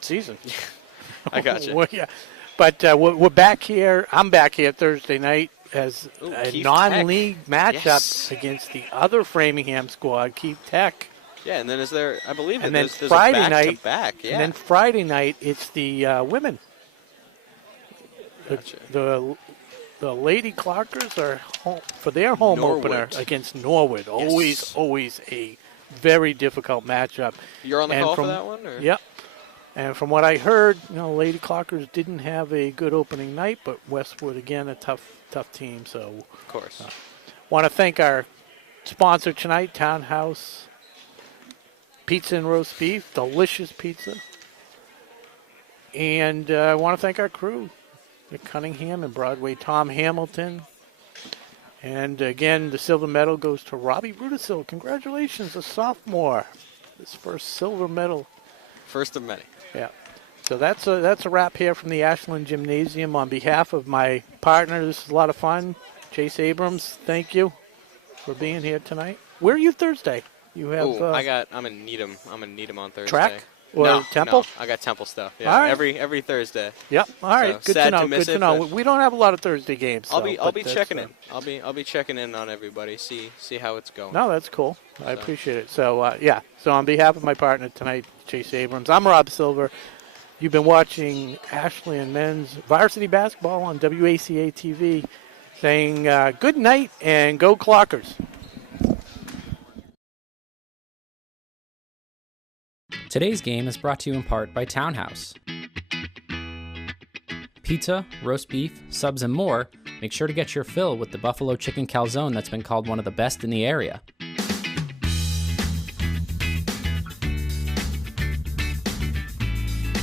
season. I got you. Well, yeah. But we're back here. I'm back here Thursday night as a non-league matchup against the other Framingham squad, Keith Tech. Yeah, and then I believe and there's Friday a back-to-back. Yeah. And then Friday night, it's the women. Gotcha. The Lady Clockers are home for their home opener against Norwood. Yes. Always a very difficult matchup. You're on the call for that one? Or? Yep. And from what I heard, Lady Clockers didn't have a good opening night, but Westwood, again, a tough team. So, of course. Want to thank our sponsor tonight, Townhouse Pizza and Roast Beef, delicious pizza. And I want to thank our crew, Nick Cunningham and Broadway Tom Hamilton. And again, the silver medal goes to Robbie Rudisil. Congratulations, a sophomore. His first silver medal. First of many. Yeah. So that's a wrap here from the Ashland Gymnasium. On behalf of my partner, this is a lot of fun. Chase Abrams, thank you for being here tonight. Where are you Thursday? You have. I'm gonna need him on Thursday. Track. Or No, Temple? no, I got Temple stuff. Yeah, All right. every Thursday. Yep. All right. So Good sad to know. to miss Good to it, know. but- We don't have a lot of Thursday games. I'll so, be but that's, checking in. I'll be checking in on everybody. See how it's going. No, that's cool. I So. appreciate it. So, yeah. So, on behalf of my partner tonight, Chase Abrams, I'm Rob Silver. You've been watching Ashland men's varsity basketball on WACA-TV, saying good night and go Clockers. Today's game is brought to you in part by Townhouse. Pizza, roast beef, subs, and more. Make sure to get your fill with the buffalo chicken calzone that's been called one of the best in the area.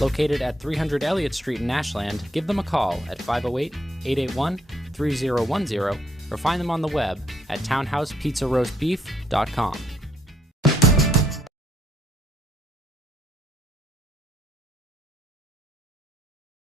Located at 300 Elliott Street in Ashland, give them a call at 508-881-3010 or find them on the web at townhousepizzaroastbeef.com.